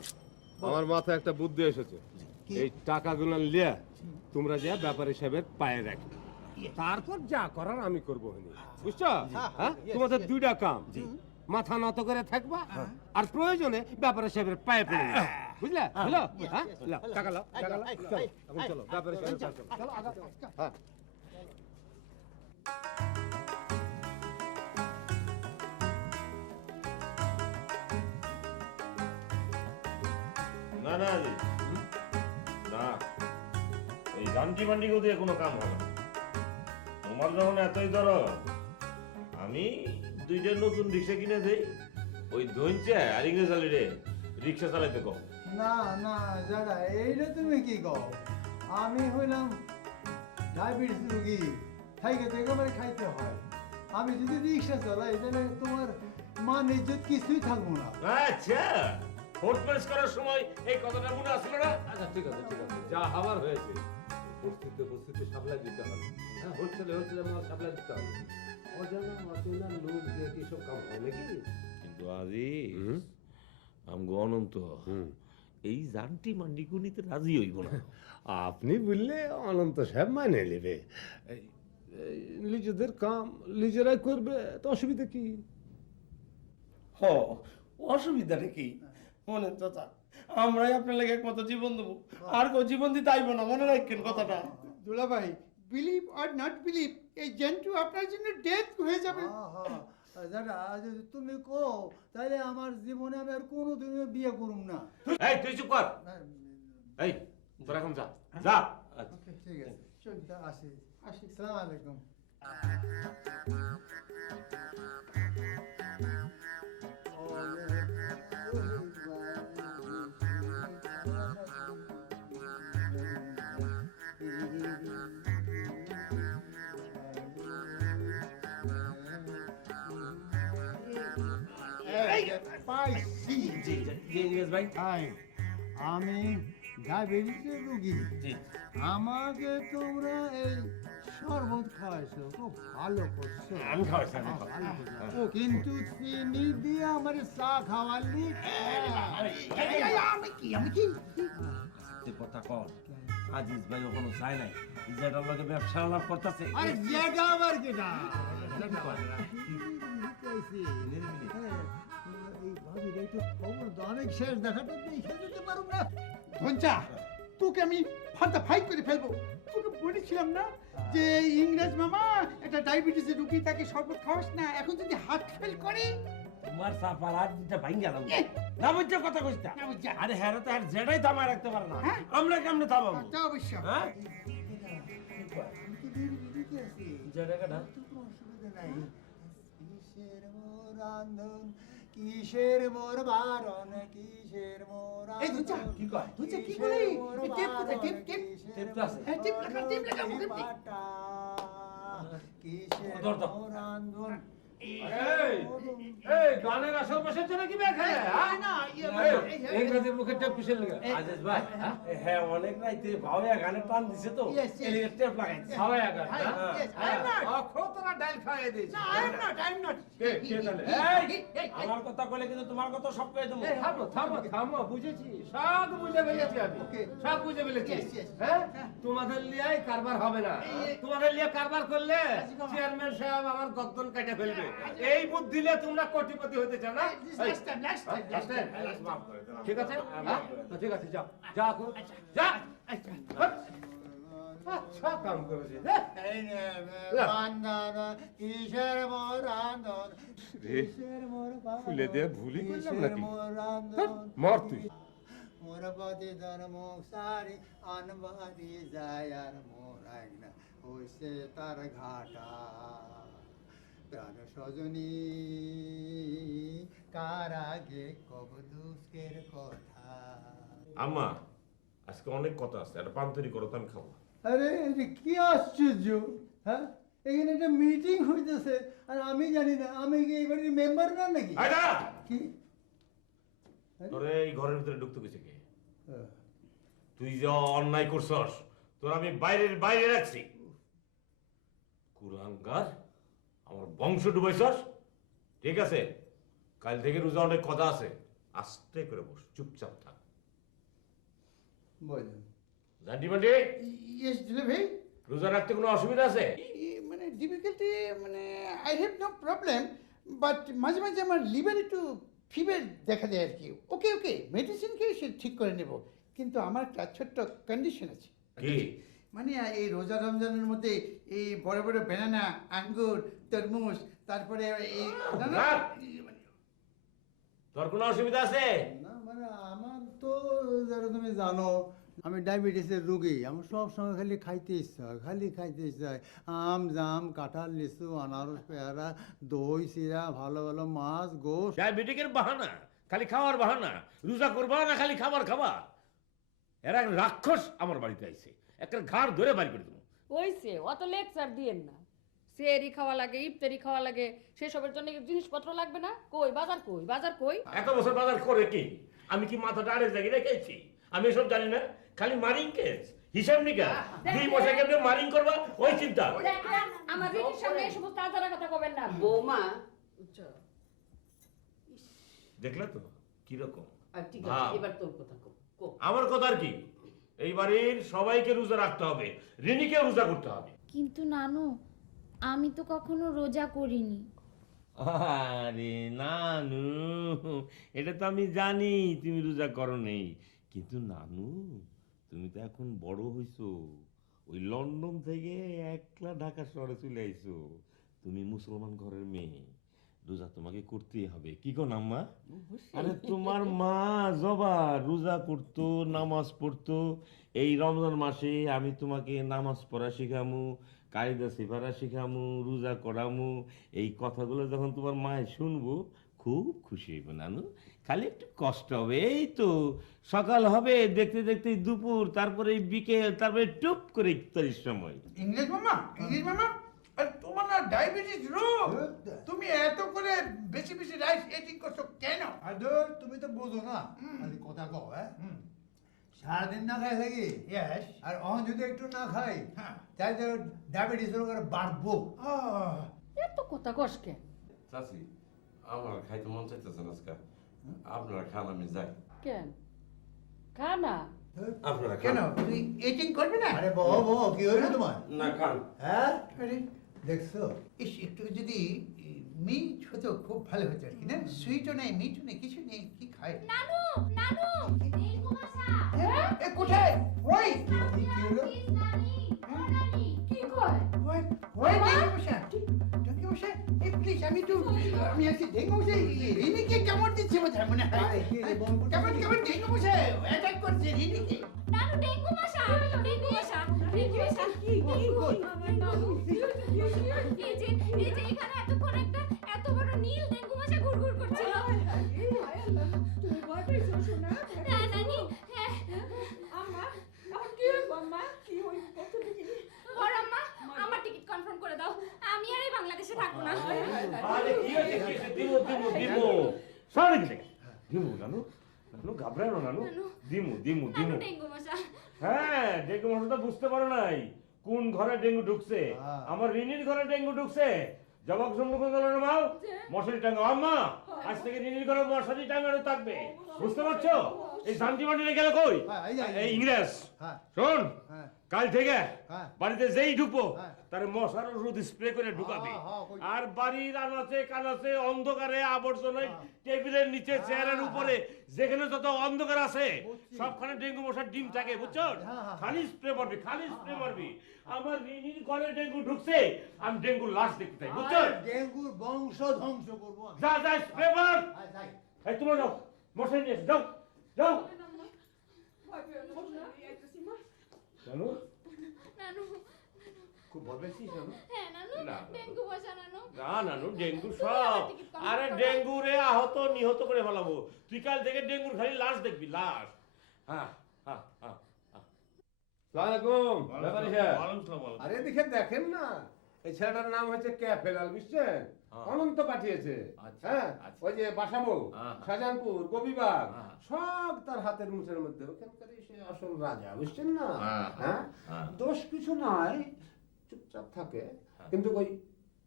আমার মাথায় একটা বুদ্ধি এসেছে। এই টাকাগুলো নিয়ে তোমরা যা ব্যাপারী সাহেবের পায়ে রাখো, তারপর যা করার আমি করবো। বুঝছো? হ্যাঁ, তোমাদের দুইটা কাম, মাথা নত করে থাকবা আর প্রয়োজনে ব্যাপারী সাহেবের পায়ে পড়ে যাবে। বুঝলে? বুঝলো? হ্যাঁ, লাও, টাকা লাও, টাকা লাও। চলো, এখন চলো ব্যাপারী সাহেবের পায়ে চলো। চলো, আগা। হ্যাঁ। না না জি, না, এই জান্টি মান্ডিকে দিয়ে কোনো কাম হবে না। তোমার যখন এতই দরদ, আমি দুইটা নতুন রিক্সা কিনে দেই, ওই ধৈঞ্চে আর ইংরেজ আলিরে রিক্সা চালাইতে কম। না না দাদা, এইটা তুমি কি কও? আমি হইলাম ডায়াবেটিস রোগী, খাইতে থেকে আমার খাইতে হয়। আমি যদি রিক্সা চালাই তাহলে তোমার মান ইজ্জত কিছুই থাকবো না। আচ্ছা, ফোর্ট প্রেস করার সময় এই কথাটা মনে আসলো না? আচ্ছা, ঠিক আছে, ঠিক আছে, যা হবার হয়েছে। উপস্থিতি সাপ্লাই দিতে হবে। হ্যাঁ, হোলসেলে আমার সাপ্লাই দিতে হবে। অজানা অচেনা লোক দিয়ে কি সব কাম হয় নাকি? কিন্তু আজিজ, আমগো অনন্ত এই জান্টি মান্ডিকে নিতে রাজি হইব না। আপনি বললে অনন্ত সাহেব মানে নেবে। নিজেদের কাম নিজেরাই করবে, তো অসুবিধা কি? হ, অসুবিধাটা কি? মনে চাচা, আমরাই আপনার লেগে একমাত্র জীবন দেবো, আর কেউ জীবন দিতে আইব না, মনে রাখেন কথাটা। দুলাভাই, বিলিভ অর নট বিলিভ, এই জেন্টু আপনার জন্য ডেথ হয়ে যাবে। দাদা, যদি তুমি কও তাহলে আমার জীবনে আমি আর কোনোদিনও বিয়ে করুম না। এই তুই চুপ কর। এই তোরা এখন যা, যা। ঠিক আছে, আসি আসি, সালাম আলাইকুম। পাইছি। ইংরেজ ভাই, হাই, আমি ডায়াবেটিসের রোগী। আমাকে তোমরা এই শরবত খাওয়াইছো, খুব ভালো করছো। আমি খাওয়াইছি, আমি ভালো করছো। কিন্তু চিনি দিয়ে আমার চা খাওয়ালি। আমি কি কথা কর, আজিজ ভাই ওখানে চাই নাই, যেটার লগে ব্যবসা আলাপ করতেছে। আরে যেটা আবার কেটা? এই ভাবির একটু খবর দাও, অনেক শেষ দেখাটা দেখে যেতে পারো না। ধনচা, তোকে আমি ফাটা ফাইট করে ফেলবো। তোকে বলেছিলাম না যে ইংরেজ মামা একটা ডায়াবেটিসের রুগী, তাকে শরবত খাওয়াস না। এখন যদি হার্ট ফেল করে, তোমার চাপার আর দিতে ভাঙ্গা গেল না, বুঝছে কথা কইছ না? আরে হ্যাঁ, তো আর যেটাই থামায় রাখতে পারে না, আমরা কেমনে থামাবো? তা অবশ্য। হ্যাঁ, জায়গাটা অসুবিধা নাই। কিসের মোর আন্দোলন, কিসের মোর বারণ, কিসের মোর এই ধনচা, কি কয়? ধনচা কি করে? এই টেপ কোথায়? টেপ টেপ টেপ তো আছে। হ্যাঁ, টেপ লাগা, টেপ লাগা মুখে। কিসের মোর আন্দোলন। এই গানের আসর বসেছে নাকি এখানে? ইংরেজির মুখে টেপ কিসের লেগে? আজিজ ভাই, হ্যাঁ, অনেক রাইতে ভাওয়া গানে টান দিছে তো, এই টেপ লাগাইছে। হাওয়ায় গান। তোরা ডাইল খাইয়ে দিস। না, আই এম নট। আমার কথা কইলে কিন্তু তোমার কথা সব কই দেবো। থামো থামো থামো, বুঝেছি, সব বুঝে ফেলেছি আমি, সব বুঝে ফেলেছি। হ্যাঁ, তোমাদের লিয়াই কারবার হবে না। তোমাদের লিয়ে কারবার করলে চেয়ারম্যান সাহেব আমার গদ্দন কেটে ফেলবে। এই বুদ্ধি দিলে তোমরা কোটিপতি হতে চাও না? ঠিক আছে, ঠিক আছে, যাও যা যা। আচ্ছা কাম করেছে। কিসের মোর আন্দোলন, কিসের মোর ফুলে দিয়ে ভুলি করলাম নাকি? মোর মর আন্দোলন, তুই। মোর পতি ধর্ম সারি আনবারি যায় আর মোর আইনা হইছে তার ঘাটা। প্রাণ সজনী কার আগে কব দুঃখের কথা, আম্মা আজকে অনেক কথা আছে, একটা পান তৈরি করো তো আমি খাবো। আরে এটা কি আশ্চর্য, হ্যাঁ এখানে একটা মিটিং হইতেছে আর আমি জানি না, আমি কি এই বাড়ির মেম্বার না নাকি? আয় দাঁড়া! কি তোরে এই ঘরের ভিতরে ঢুকতে গেছে কে? হ্যাঁ। তুই যে অন্যায় করছস তোর আমি বাইরে রাখছি। কুলাঙ্গার, আমার বংশ ডুবাইছস। ঠিক আছে, কাল থেকে রোজা অনেক কথা আছে, আস্তে করে বস, চুপচাপ থাক। বলেন জানটি মান্টি, ইয়েস দুলা ভাই। রোজা রাখতে কোনো অসুবিধা আছে? মানে ডিফিকাল্টি মানে I have no problem, but মাঝে মাঝে আমার লিভার একটু ফিভার দেখা দেয় আর কি। ওকে ওকে, মেডিসিন খেয়ে সে ঠিক করে নেব, কিন্তু আমার একটা ছোট্ট কন্ডিশন আছে। কি? মানে এই রোজা রমজানের মধ্যে এই বড় বড় ব্যানানা, আঙ্গুর, তরমুজ, তারপরে এই রাখ। তোর কোনো অসুবিধা আছে? না মানে আমার তো যারা তুমি জানো আমি ডায়াবেটিসের রোগী, আমার সব সময় খালি খাইতে ইচ্ছা হয়, খালি খাইতে ইচ্ছা হয়। আম জাম কাঁঠাল লিচু আনারস পেয়ারা দই চিরা ভালো ভালো মাছ গোশ। ডায়াবেটিকের বাহানা, খালি খাওয়ার বাহানা। রোজা করবা না খালি খাবার খাবা? এরা এক রাক্ষস আমার বাড়িতে আইছে, একটা ঘাড় ধরে বাড়ি করে দেবো। হইছে অত লেকচার দিয়েন না। সেরি খাওয়া লাগে, ইফতারি খাওয়া লাগে, সেসবের জন্য জিনিসপত্র লাগবে না? কই বাজার কই, বাজার কই? এত বছর বাজার করে কি আমি কি মাথাটা আড়ে জায়গায় রেখেছি? আমি এসব জানি না, খালি মারিং কেস, হিসাব নিকা। 2 বছর কেমনে মারিং করবা ওই চিন্তা। দেখেন আমার দিদির সামনে এই সমস্ত আজারা কথা কবেন না। বৌমা দেখলে তো কিরকম? ঠিক আছে, এবার তোর কথা কো। আমার কথা আর কি, এই বাড়ির সবাইকে রোজা রাখতে হবে, রিনিকে রোজা করতে হবে। কিন্তু নানু আমি তো কখনো রোজা করিনি। আরে নানু, এটা তো আমি জানি তুমি রোজা করো নেই, কিন্তু নানু তুমি তো এখন বড় হইছো, ওই লন্ডন থেকে একলা ঢাকা শহরে চলে আইছো, তুমি মুসলমান ঘরের মেয়ে, রোজা তোমাকে করতেই হবে। কি গো আম্মা? আরে তোমার মা জবা রোজা করতো, নামাজ পড়তো, এই রমজান মাসে আমি তোমাকে নামাজ পড়া শিখামু, কায়দা সিফারা শিখামু, রোজা করামু। এই কথাগুলো যখন তোমার মায়ে শুনবো খুব খুশি হইব নানু। খালি একটু কষ্ট হবে, এই তো সকাল হবে, দেখতে দেখতে দুপুর, তারপরে বিকেল, তারপরে টুপ করে ইফতারির সময়। ইংলিশ মামা, ইংলিশ মামা, আর তোমার না ডায়াবেটিস রোগ, তুমি এত করে বেশি বেশি রাইস এটিং করছো কেন? আদর তুমি তো বোঝো না, খালি কথা কও। হ্যাঁ সারাদিন না খাই থাকি, ইয়েস। আর অহন যদি একটু না খাই হ্যাঁ। তাই তো ডায়াবেটিস রোগ আর বাড়বো। এত কথা কস কেন? চাচি, আমার খাইতে মন চাইতেছে না আজকে, আপনারা খান আমি যাই। কেন খা না? আপনারা কেন খান। তুই এটিং করবি না? আরে বউ কি হইলো তোমার? না খান। হ্যাঁ আরে দেখছো ইস, একটু যদি মিট হতো খুব ভালো হতো আর কি না? সুইটও নেই, মিটও নেই, কিছু নেই, কি খায়? নানু নানু ডেঙ্গু মশা। এ কোথায়? ওই কি হলো? কি কয়? ওই ওই ডেঙ্গু মশা, ডেঙ্গু মশা, এই প্লিজ আমি আছি ডেঙ্গু মশা, রিনিকে কেমন দিচ্ছে বোধহয় মনে হয়। কেমন কেমন ডেঙ্গু মশা অ্যাটাক করছে রিনিকে। নানু ডেঙ্গু মশা, ডেঙ্গু মশা, ডেঙ্গু মশা। এই যে এখানে এতক্ষণ একটা এত বড় নীল ডেঙ্গু মশা ঘুরঘুর করছিল। তুমি ভয় পেয়েছো শোনা? হ্যাঁ নানি, হ্যাঁ। আম্মা আমার কি হইব? আম্মা কি হইব? কত দেখি বড় আম্মা আমার টিকিট কনফার্ম করে দাও, আমি আর এই বাংলাদেশে থাকবো না। আরে কি হয়েছে, কি হয়েছে? দিমু সরি দিমু নানু, নানু ঘাবড়ায় না নানু, দিমু নানু ডেঙ্গু মশা। হ্যাঁ, ডেঙ্গু মশা তো বুঝতে পারো নাই কোন ঘরে ডেঙ্গু ঢুকছে। আমার রিনির ঘরে ডেঙ্গু ঢুকছে। জবাব সম্মুখীন করো না মাও, মশারি টাঙ্গাও। আম্মা আজ থেকে রিনির ঘরে মশারি টাঙ্গানো থাকবে, বুঝতে পারছো? এই শান্তি মান্টি গেল কই? এই ইংরেজ শোন, কাল থেকে বাড়িতে যেই ঢুকবো তার মশার ওষুধ স্প্রে করে ঢুকাবে। আর বাড়ির আনাচে কানাচে অন্ধকারে আবর্জনায় টেবিলের নিচে চেয়ারের উপরে যেখানে যত অন্ধকার আছে সবখানে ডেঙ্গু মশার ডিম থাকে, বুঝছো? খালি স্প্রে মারবি, খালি স্প্রে মারবি। আমার রিনির ঘরে ডেঙ্গু ঢুকছে, আমি ডেঙ্গুর লাশ দেখতে চাই, বুঝছো? ডেঙ্গুর বংশ ধ্বংস করবো আমি। যা যা স্প্রে মার। এই তোমরা যাও, মশারি নিয়ে এসো, যাও যাও। ভয় পেও না শোনা, আইতাছি মা। জানো নানু খুব ভয় পেয়েছিস জানো? হ্যাঁ নানু না, ডেঙ্গু মশা নানু। না নানু ডেঙ্গু সব, আরে ডেঙ্গু রে আহত নিহত করে ফেলাবো। তুই কাল থেকে ডেঙ্গুর খালি লাশ দেখবি, লাশ। হ্যাঁ হ্যাঁ হ্যাঁ সালামালাইকুম ব্যাপারী সাহেব। ওয়ালাইকুম আসসালাম, ওয়ালাইকুম। আরে দেখে দেখেন না, এই ছেলেটার নাম হচ্ছে ক্যাফেলাল, বুঝছেন? হ্যাঁ। অনন্ত পাঠিয়েছে। আচ্ছা, হ্যাঁ, আচ্ছা। ওই যে বাসাবো, হ্যাঁ। শাহজাহানপুর, কবিবাগ, হ্যাঁ। সব তার হাতের মুঠের মধ্যে। ওখানকার সে আসল রাজা, বুঝছেন না? হ্যাঁ, হ্যাঁ, হ্যাঁ। দোষ কিছু নাই, চুপচাপ থাকে, কিন্তু ওই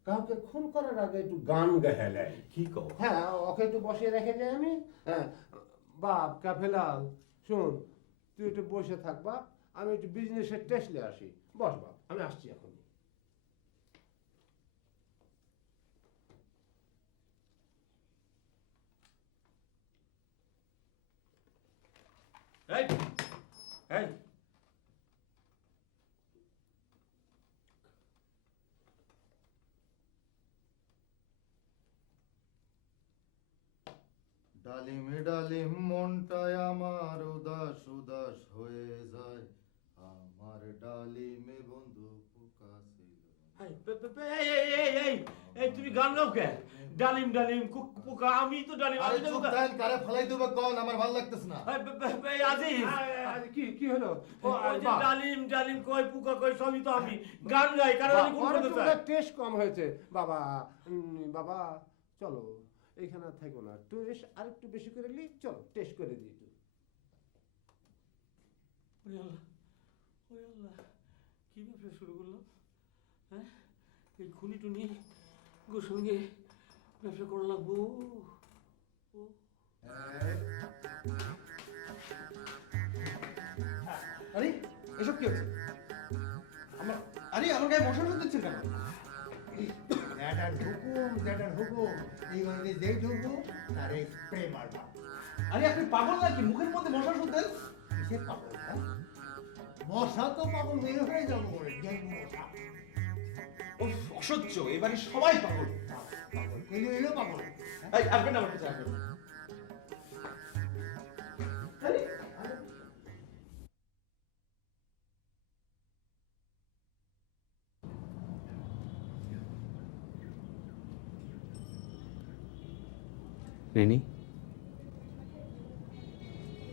কাউকে খুন করার আগে একটু গান গেহেলে। কি কও? হ্যাঁ, ওকে একটু বসিয়ে রেখে যাই আমি। হ্যাঁ, বাপ ক্যাফেলাল, শুন, তুই একটু বসে থাক বাপ, আমি একটু বিজনেসের টেস্ট নিয়ে আসি। বস বাপ, আমি আসছি এখন। এই এই ডালিমে ডালিম মনটায় আমার উদাস উদাস হয়ে যায়, আমার ডালিমে বন্ধু পোকা ছিল। এই তুমি গান গাও কে? ডালিম ডালিম পোকা, আমি তো ডালিম, আরে আমি তো চুপ পোকা। দেন, কারে ফলাই দেবো কোন, আমার ভালো লাগতেছে না। আজিজ, কি কি হলো? ওই যে ডালিম ডালিম কই পোকা কই সবই তো আমি গান গাই, কারণ আমি কোন করতে চাই। টেস্ট কম হয়েছে বাবা। বাবা চলো, এখানে আর থাকো না, টেস্ট আর একটু বেশি করে নি, চলো টেস্ট করে দিই একটু। ওরে আল্লাহ, ওরে আল্লাহ, কি ব্যবসা শুরু করলাম? হ্যাঁ, এই খুনি টুনি গোর সঙ্গে ব্যবসা করা লাগবো। আরে এসব কি হচ্ছে? আরে আমার গায়ে মশা দিচ্ছেন কেন? জ্যাঠার হুকুম, জ্যাঠার হুকুম, এই মানে যেই ঢুকবো তার স্প্রে মারবা। আরে আপনি পাগল নাকি? মুখের মধ্যে মশা দেন? কিসের পাগল? হ্যাঁ? মশা তো পাগল বের হয়ে যাবো করে, ডেঙ্গু মশা। ও অসহ্য, এবারে সবাই পাগল। পাগল কইলে হইলো পাগল। এই আসবেন আমার কাছে, আসবেন। রেনি,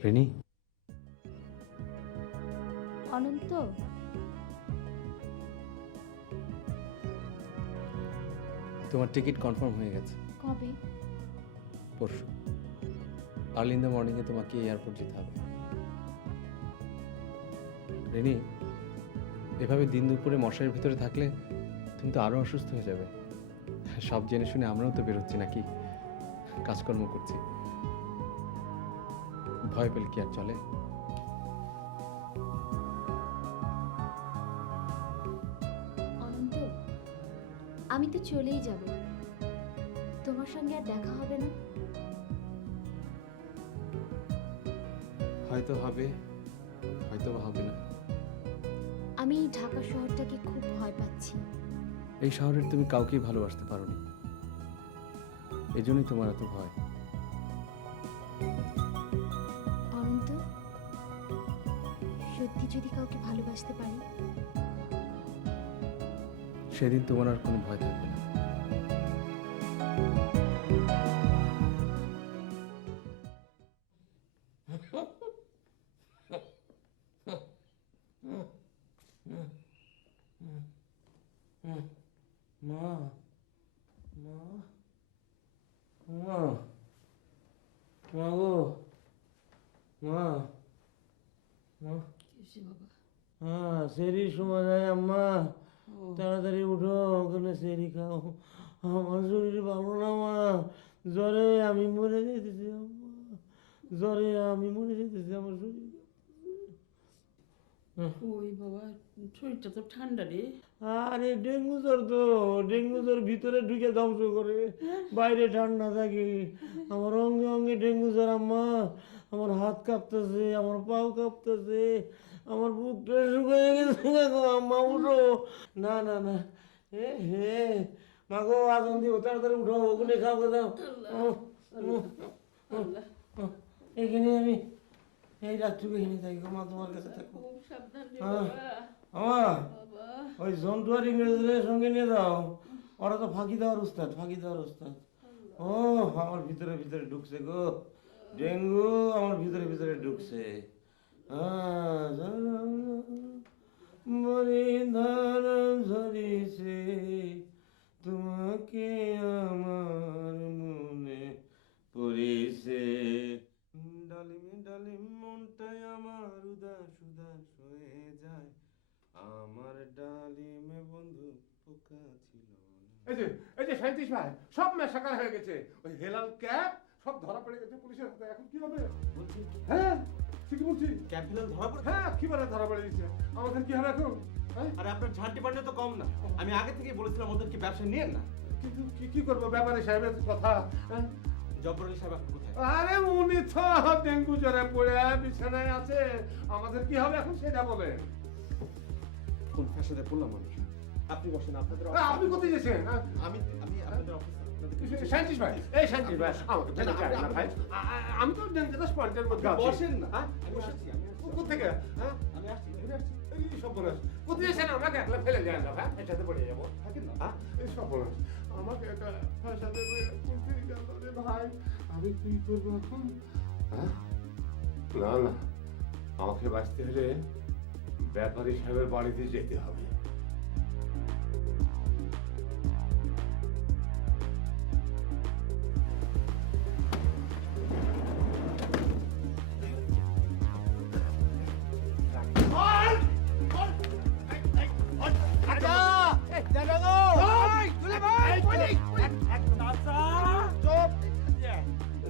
রেনি, অনন্ত, তোমার টিকিট কনফার্ম হয়ে গেছে। কবে? পরশু আর্লি ইন দ্য মর্নিংয়ে তোমাকে এয়ারপোর্ট যেতে হবে। রেনি, এভাবে দিন দুপুরে মশারির ভিতরে থাকলে তুমি তো আরো অসুস্থ হয়ে যাবে। সব জেনে শুনে আমরাও তো বেরোচ্ছি নাকি, কাজকর্ম করছি। ভয় পেলে কি আর চলে? অনন্ত, আমি তো চলেই যাব, তোমার সঙ্গে আর দেখা হবে না। হয়তো হবে, হয়তো বা হবে না। আমি এই ঢাকা শহরটাকে খুব ভয় পাচ্ছি। এই শহরের তুমি কাউকেই ভালোবাসতে পারোনি, এই জন্যই তোমার এত ভয়। অনন্ত, সত্যি যদি কাউকে ভালোবাসতে পারি, সেদিন তোমার আর কোনো ভয় থাকবে না। মা, মা, মা, মা গো, মা, মা। হ্যাঁ, সেরি সময় যায় আম্মা, তাড়াতাড়ি উঠো, ওখানে সেরি খাও। আমার শরীর ভালো না মা, জ্বরে আমি মরে যেতেছি আম্মা, জ্বরে আমি মরে যেতেছি, আমার শরীর। ওই বাবা, শরীরটা তো ঠান্ডা রে। আরে ডেঙ্গু জ্বর তো, ডেঙ্গু জ্বর ভিতরে ঢুকে ধ্বংস করে, বাইরে ঠান্ডা থাকে। আমার অঙ্গে অঙ্গে ডেঙ্গু জ্বর আম্মা, আমার হাত কাঁপতেছে, আমার পাও কাঁপতেছে, আমার বুকটা শুকিয়ে গেছে গো আম্মা, উঠো। না না না, এ হে মা গো, আজান দিও, তাড়াতাড়ি উঠো, ওখানে খাওয়া দাও। এখানে আমি এই রাত্রিকে এখানে থাকি গো মা, তোমার কাছে থাকবো। আমার ওই জন্টু আর ইংরেজদের সঙ্গে নিয়ে যাও, ওরা তো ফাঁকি দেওয়ার উস্তাদ, ফাঁকি দেওয়ার উস্তাদ। ও আমার ভিতরে ভিতরে ঢুকছে গো, ডেঙ্গু আমার ভিতরে ভিতরে ঢুকছে। বলিধার ঝরিছে তোমাকে আমার মনে পড়েছে। ডালিমে ডালিম মনটাই আমার উদাস উদাস হয়ে যায়, আমার ডালিমে বন্ধু পোকা ছিল না। এই যে সাঁইত্রিশ ভাই সব মেশাকার হয়ে গেছে, ওই হেলাল ক্যাপ সব ধরা পড়ে গেছে পুলিশের হাতে। এখন কি হবে? বলছি হ্যাঁ ঠিকই বলছি। ক্যাব ফেলাল ধরা পড়ে? হ্যাঁ কিভাবে ধরা পড়ে দিচ্ছে, আমাদের কি হবে এখন? হ্যাঁ? আরে আপনার ঝাঁটি পান্ডে তো কম না, আমি আগে থেকেই বলেছিলাম ওদেরকে ব্যবসা নিয়েন না। কিন্তু কি করবো, ব্যাপারে সাহেবের কথা। হ্যাঁ? জব্বর আলী সাহেব এখন কোথায়? আরে উনি তো ডেঙ্গু জ্বরে পড়ে বিছানায় আছে, আমাদের কি হবে এখন সেটা বলেন। কোন ফ্যাশনে পড়লাম মানুষ। আপনি বসেন, আপনাদের আপনি কোথায় গেছেন? আমি আপনাদের অফিসে শান্তিশ ভাই, এই শান্তিশ ভাই আমাকে ফেলে যায় না ভাই, আমি তো ডেঞ্জারাস পয়েন্টের মধ্যে আছি। বসেন না। হ্যাঁ? আমি বসেছি, কোথেকে? হ্যাঁ আমি আসছি। এই সর্বনাশ, কোথায় এসেছেন? আমাকে একলা ফেলে যায় না ভাই, একসাথে পড়ে যাবো। থাকেন না। হ্যাঁ এই সর্বনাশ, আমাকে একটা ফাঁসাতে কোথায় গেল রে ভাই, আমি কি করবো এখন? হ্যাঁ না না, আমাকে বাঁচতে হলে ব্যাপারী সাহেবের বাড়িতে যেতে হবে।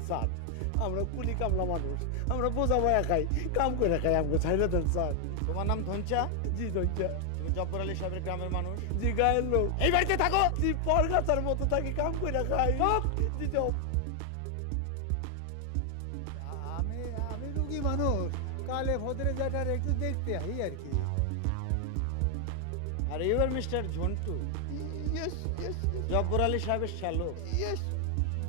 স্যার আমরা কুলি কামলা মানুষ, আমরা বোঝা বয়া খাই, কাম করে খাই, আমাকে ছাইলে দেন স্যার। তোমার নাম ধনচা? জি ধন্যা। তুমি জব্বর আলী সাহেবের গ্রামের মানুষ? জি গায়ের লোক। এই বাড়িতে থাকো? জি পরগাছার মতো থাকি, কাম করে খাই। জি চপ। আমি রুগী মানুষ, কালে ভদ্রে যাটার একটু দেখতে আই আর কি। আর ইউ আর mister Jhontu, yes yes Jabbar Ali সাহেবের শ্যালক? Yes,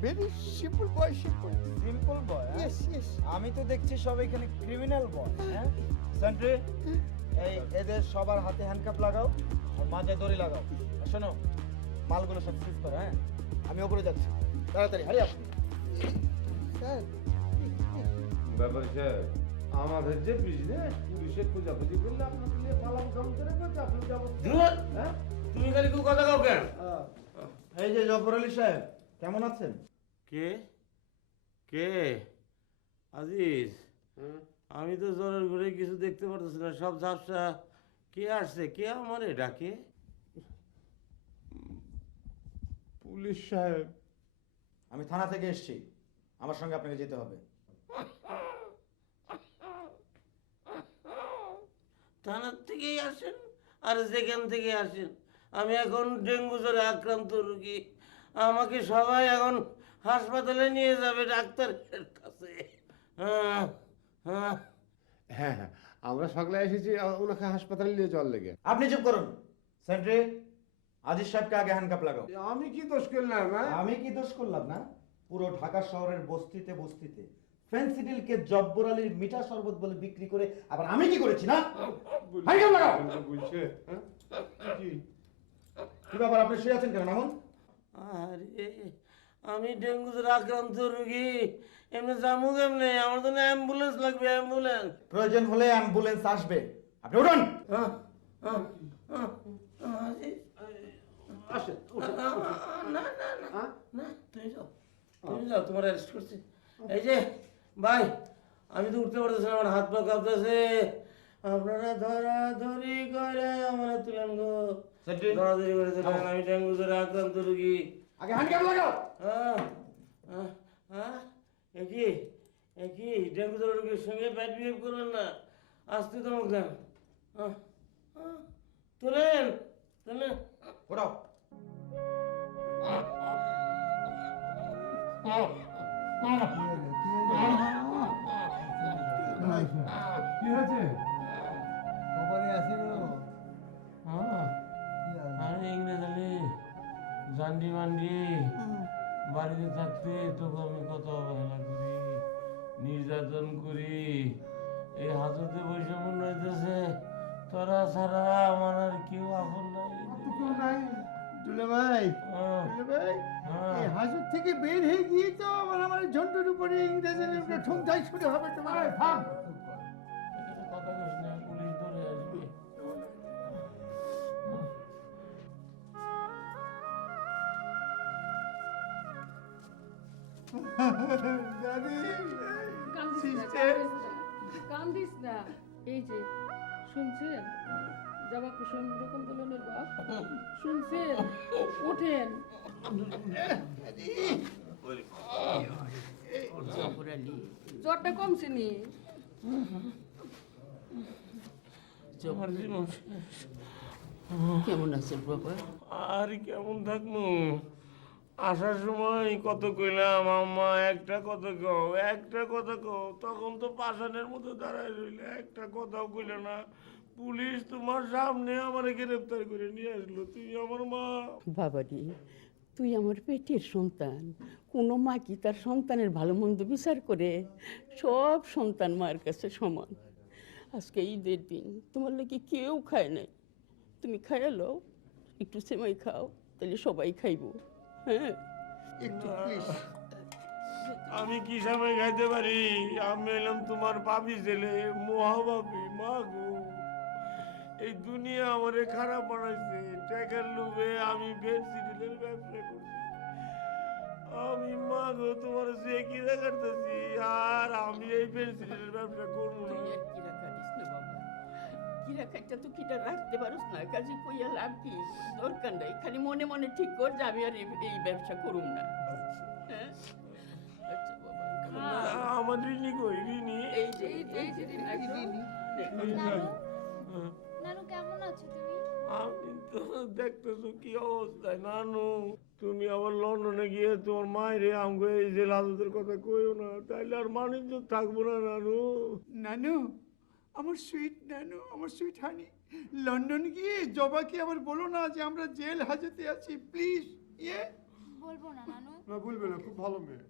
very simple boy, simple. Simple boy? Yes yes. আমি তো দেখছি সব এখানে ক্রিমিনাল বয়। হ্যাঁ সেন্ট্রি, এই এদের সবার হাতে হ্যান্ডকাপ লাগাও আর মাঝে দড়ি লাগাও। আর শোনো, মালগুলো সব সিজ করো। হ্যাঁ আমি ওপরে যাচ্ছি, তাড়াতাড়ি হারি আপনি। স্যার ব্যাপারী সাহেব, আমাদের যে বিজনেস পুলিশে খোঁজাখুঁজি করলে আপনাকে নিয়ে পালাম কাম করে করছে, আপনি যাবো। হ্যাঁ তুমি খালি খুব কথা কাও কেন? এই যে জব্বর আলী সাহেব, কেমন আছেন? কে কে আজিজ? আমি তো জ্বরের ঘরে কিছু দেখতে পারতেছি না, সব ঝাপসা। কে আসছে? কে আমারে ডাকে? পুলিশ সাহেব। আমি থানা থেকে এসেছি, আমার সঙ্গে আপনাকে যেতে হবে। থানার থেকেই আসেন আর যেখান থেকে আসেন, আমি এখন ডেঙ্গু জ্বরে আক্রান্ত রুগী, আমাকে সবাই এখন হাসপাতালে নিয়ে যাবে ডাক্তারের কাছে। হ্যাঁ হ্যাঁ হ্যাঁ হ্যাঁ, আমরা সকালে এসেছি ওনাকে হাসপাতালে নিয়ে যাওয়ার লেগে। আপনি চুপ করুন। সেন্ট্রি, আজিজ সাহেবকে আগে হ্যান্ডকাপ লাগাও। আমি কি দোষ করলাম? আমি কি দোষ করলাম? না, পুরো ঢাকা শহরের বস্তিতে বস্তিতে ফেন্সিডিলকে জব্বর আলীর মিঠা শরবত বলে বিক্রি করে আবার আমি কি করেছি? না হ্যান্ডকাপ লাগাও। বলছে কি ব্যাপার, আপনি শুয়ে আছেন কেন? নামুন। আরে আমি ডেঙ্গু জ্বরে আক্রান্ত রুগী, এমনি যাবো কেমনে? আমার জন্য অ্যাম্বুলেন্স লাগবে, অ্যাম্বুলেন্স। প্রয়োজন হলে অ্যাম্বুলেন্স আসবে, আপনি উঠুন। আসেন। না না না না, তুমি যাও, তুমি যাও, তোমার অ্যারেস্ট করছি। এই যে ভাই, আমি তো উঠতে পারতেছি না, আমার হাত পা কাঁপতেছে, আপনারা ধরাধরি করে আমার তুলেন গো, ধরাধরি করে তুলেন, আমি ডেঙ্গু জ্বরে আক্রান্ত রুগী। আগে হ্যান্ডকাপ লাগাও। একই ডেঙ্গু জ্বরের রোগীর সঙ্গে ব্যাড বিহেভ করবেন না, আসতে তো মুখ দেন। তোলেন তোলেন, ওঠাও। কি হয়েছে? কপালে আসিল। আরে ইংরেজ আলী, জান্ডি মান্ডি, বাড়িতে থাকতে তোকে আমি কত অবহেলা করি, নির্যাতন করি, এই হাজতে বসে মনে হইতেছে তোরা ছাড়া আমার আর কেউ আপন নাই। দুলে ভাই, দুলে ভাই, এই হাজত থেকে বের হয়ে গিয়ে তো আবার আমার ঝন্টুর উপরে ইংরেজের ঠুংঠাই শুরু হবে তোমার। থাম। কথা কইস না, পুলিশ ধরে আসবে। কান্দিস না, কান্দিস না। এই যে শুনছেন জবা কুসুম রকমদোলনের বাপ, শুনছেন? ওঠেন। জ্বরটা কমছে নি? আমার জীবন শেষ। কেমন আছেন বাবা? আর কেমন থাকবো? আসার সময় কত কইলাম আম্মা একটা কথা কও, একটা কথা কও, তখন তো পাষাণের মতো দাঁড়ায় রইলে, একটা কথাও কইলে না। পুলিশ তোমার সামনে আমার গ্রেফতার করে নিয়ে আসলো, তুই আমার মা। বাবারে, তুই আমার পেটের সন্তান। কোনো মা কি তার সন্তানের ভালো মন্দ বিচার করে? সব সন্তান মায়ের কাছে সমান। আজকে ঈদের দিন, তোমার লাগে কেউ খায় নাই। তুমি খাইয়ালো, একটু সেমাই খাও, তাহলে সবাই খাইব। হ্যাঁ, একটু প্লিজ। আমি কি সময় খাইতে পারি? আমি এলাম তোমার পাপি ছেলে, মহাপাপি। মা গো, এই দুনিয়া আমারে খারাপ বানাইছে। টাকার লোভে আমি ভেঞ্চিডিলের ব্যবসা করছি। আমি মা গো তোমার সে কি দেখাতেছি, আর আমি এই ভেঞ্চিডিলের ব্যবসা করবো না। তুই আর কিরা কাটিস না বাবা। কিরা কাটটা তো কিটা রাখতে পারোস না, কাজে কইয়া লাভ কি? দরকার নাই, খালি মনে মনে ঠিক কর যে আমি আর এই ব্যবসা করুম না। হ্যাঁ, আচ্ছা বাবা। আমার ঋণী কই? ঋণী এই যে এই যে নানু কেমন আছো তুমি? আমি তো দেখতেছো কি অবস্থায়। নানু, তুমি আবার লন্ডনে গিয়ে তোমার মায়ের আমাকে এই যে লালুদের কথা কইও না, তাইলে আর মানুষ থাকবো না। নানু, নানু, আমার সুইট নানু, আমার সুইট হানি, লন্ডন গিয়ে জবাকে আবার বলো না যে আমরা জেল হাজতে আছি, প্লিজ। বলবো না নানু। না বলবে না, খুব ভালো মেয়ে।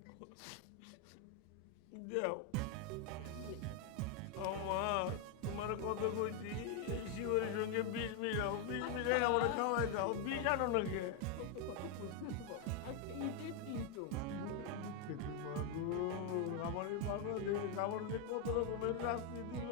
দেও আমার তোমার কত কইছি, এই শিবরের সঙ্গে বিষ মিশাও, বিষ মিশাই আমার খাওয়াই দাও। বিষ আনো না কে? আমার এই বাংলাদেশ আমার যে কত রকমের শাস্তি দিল।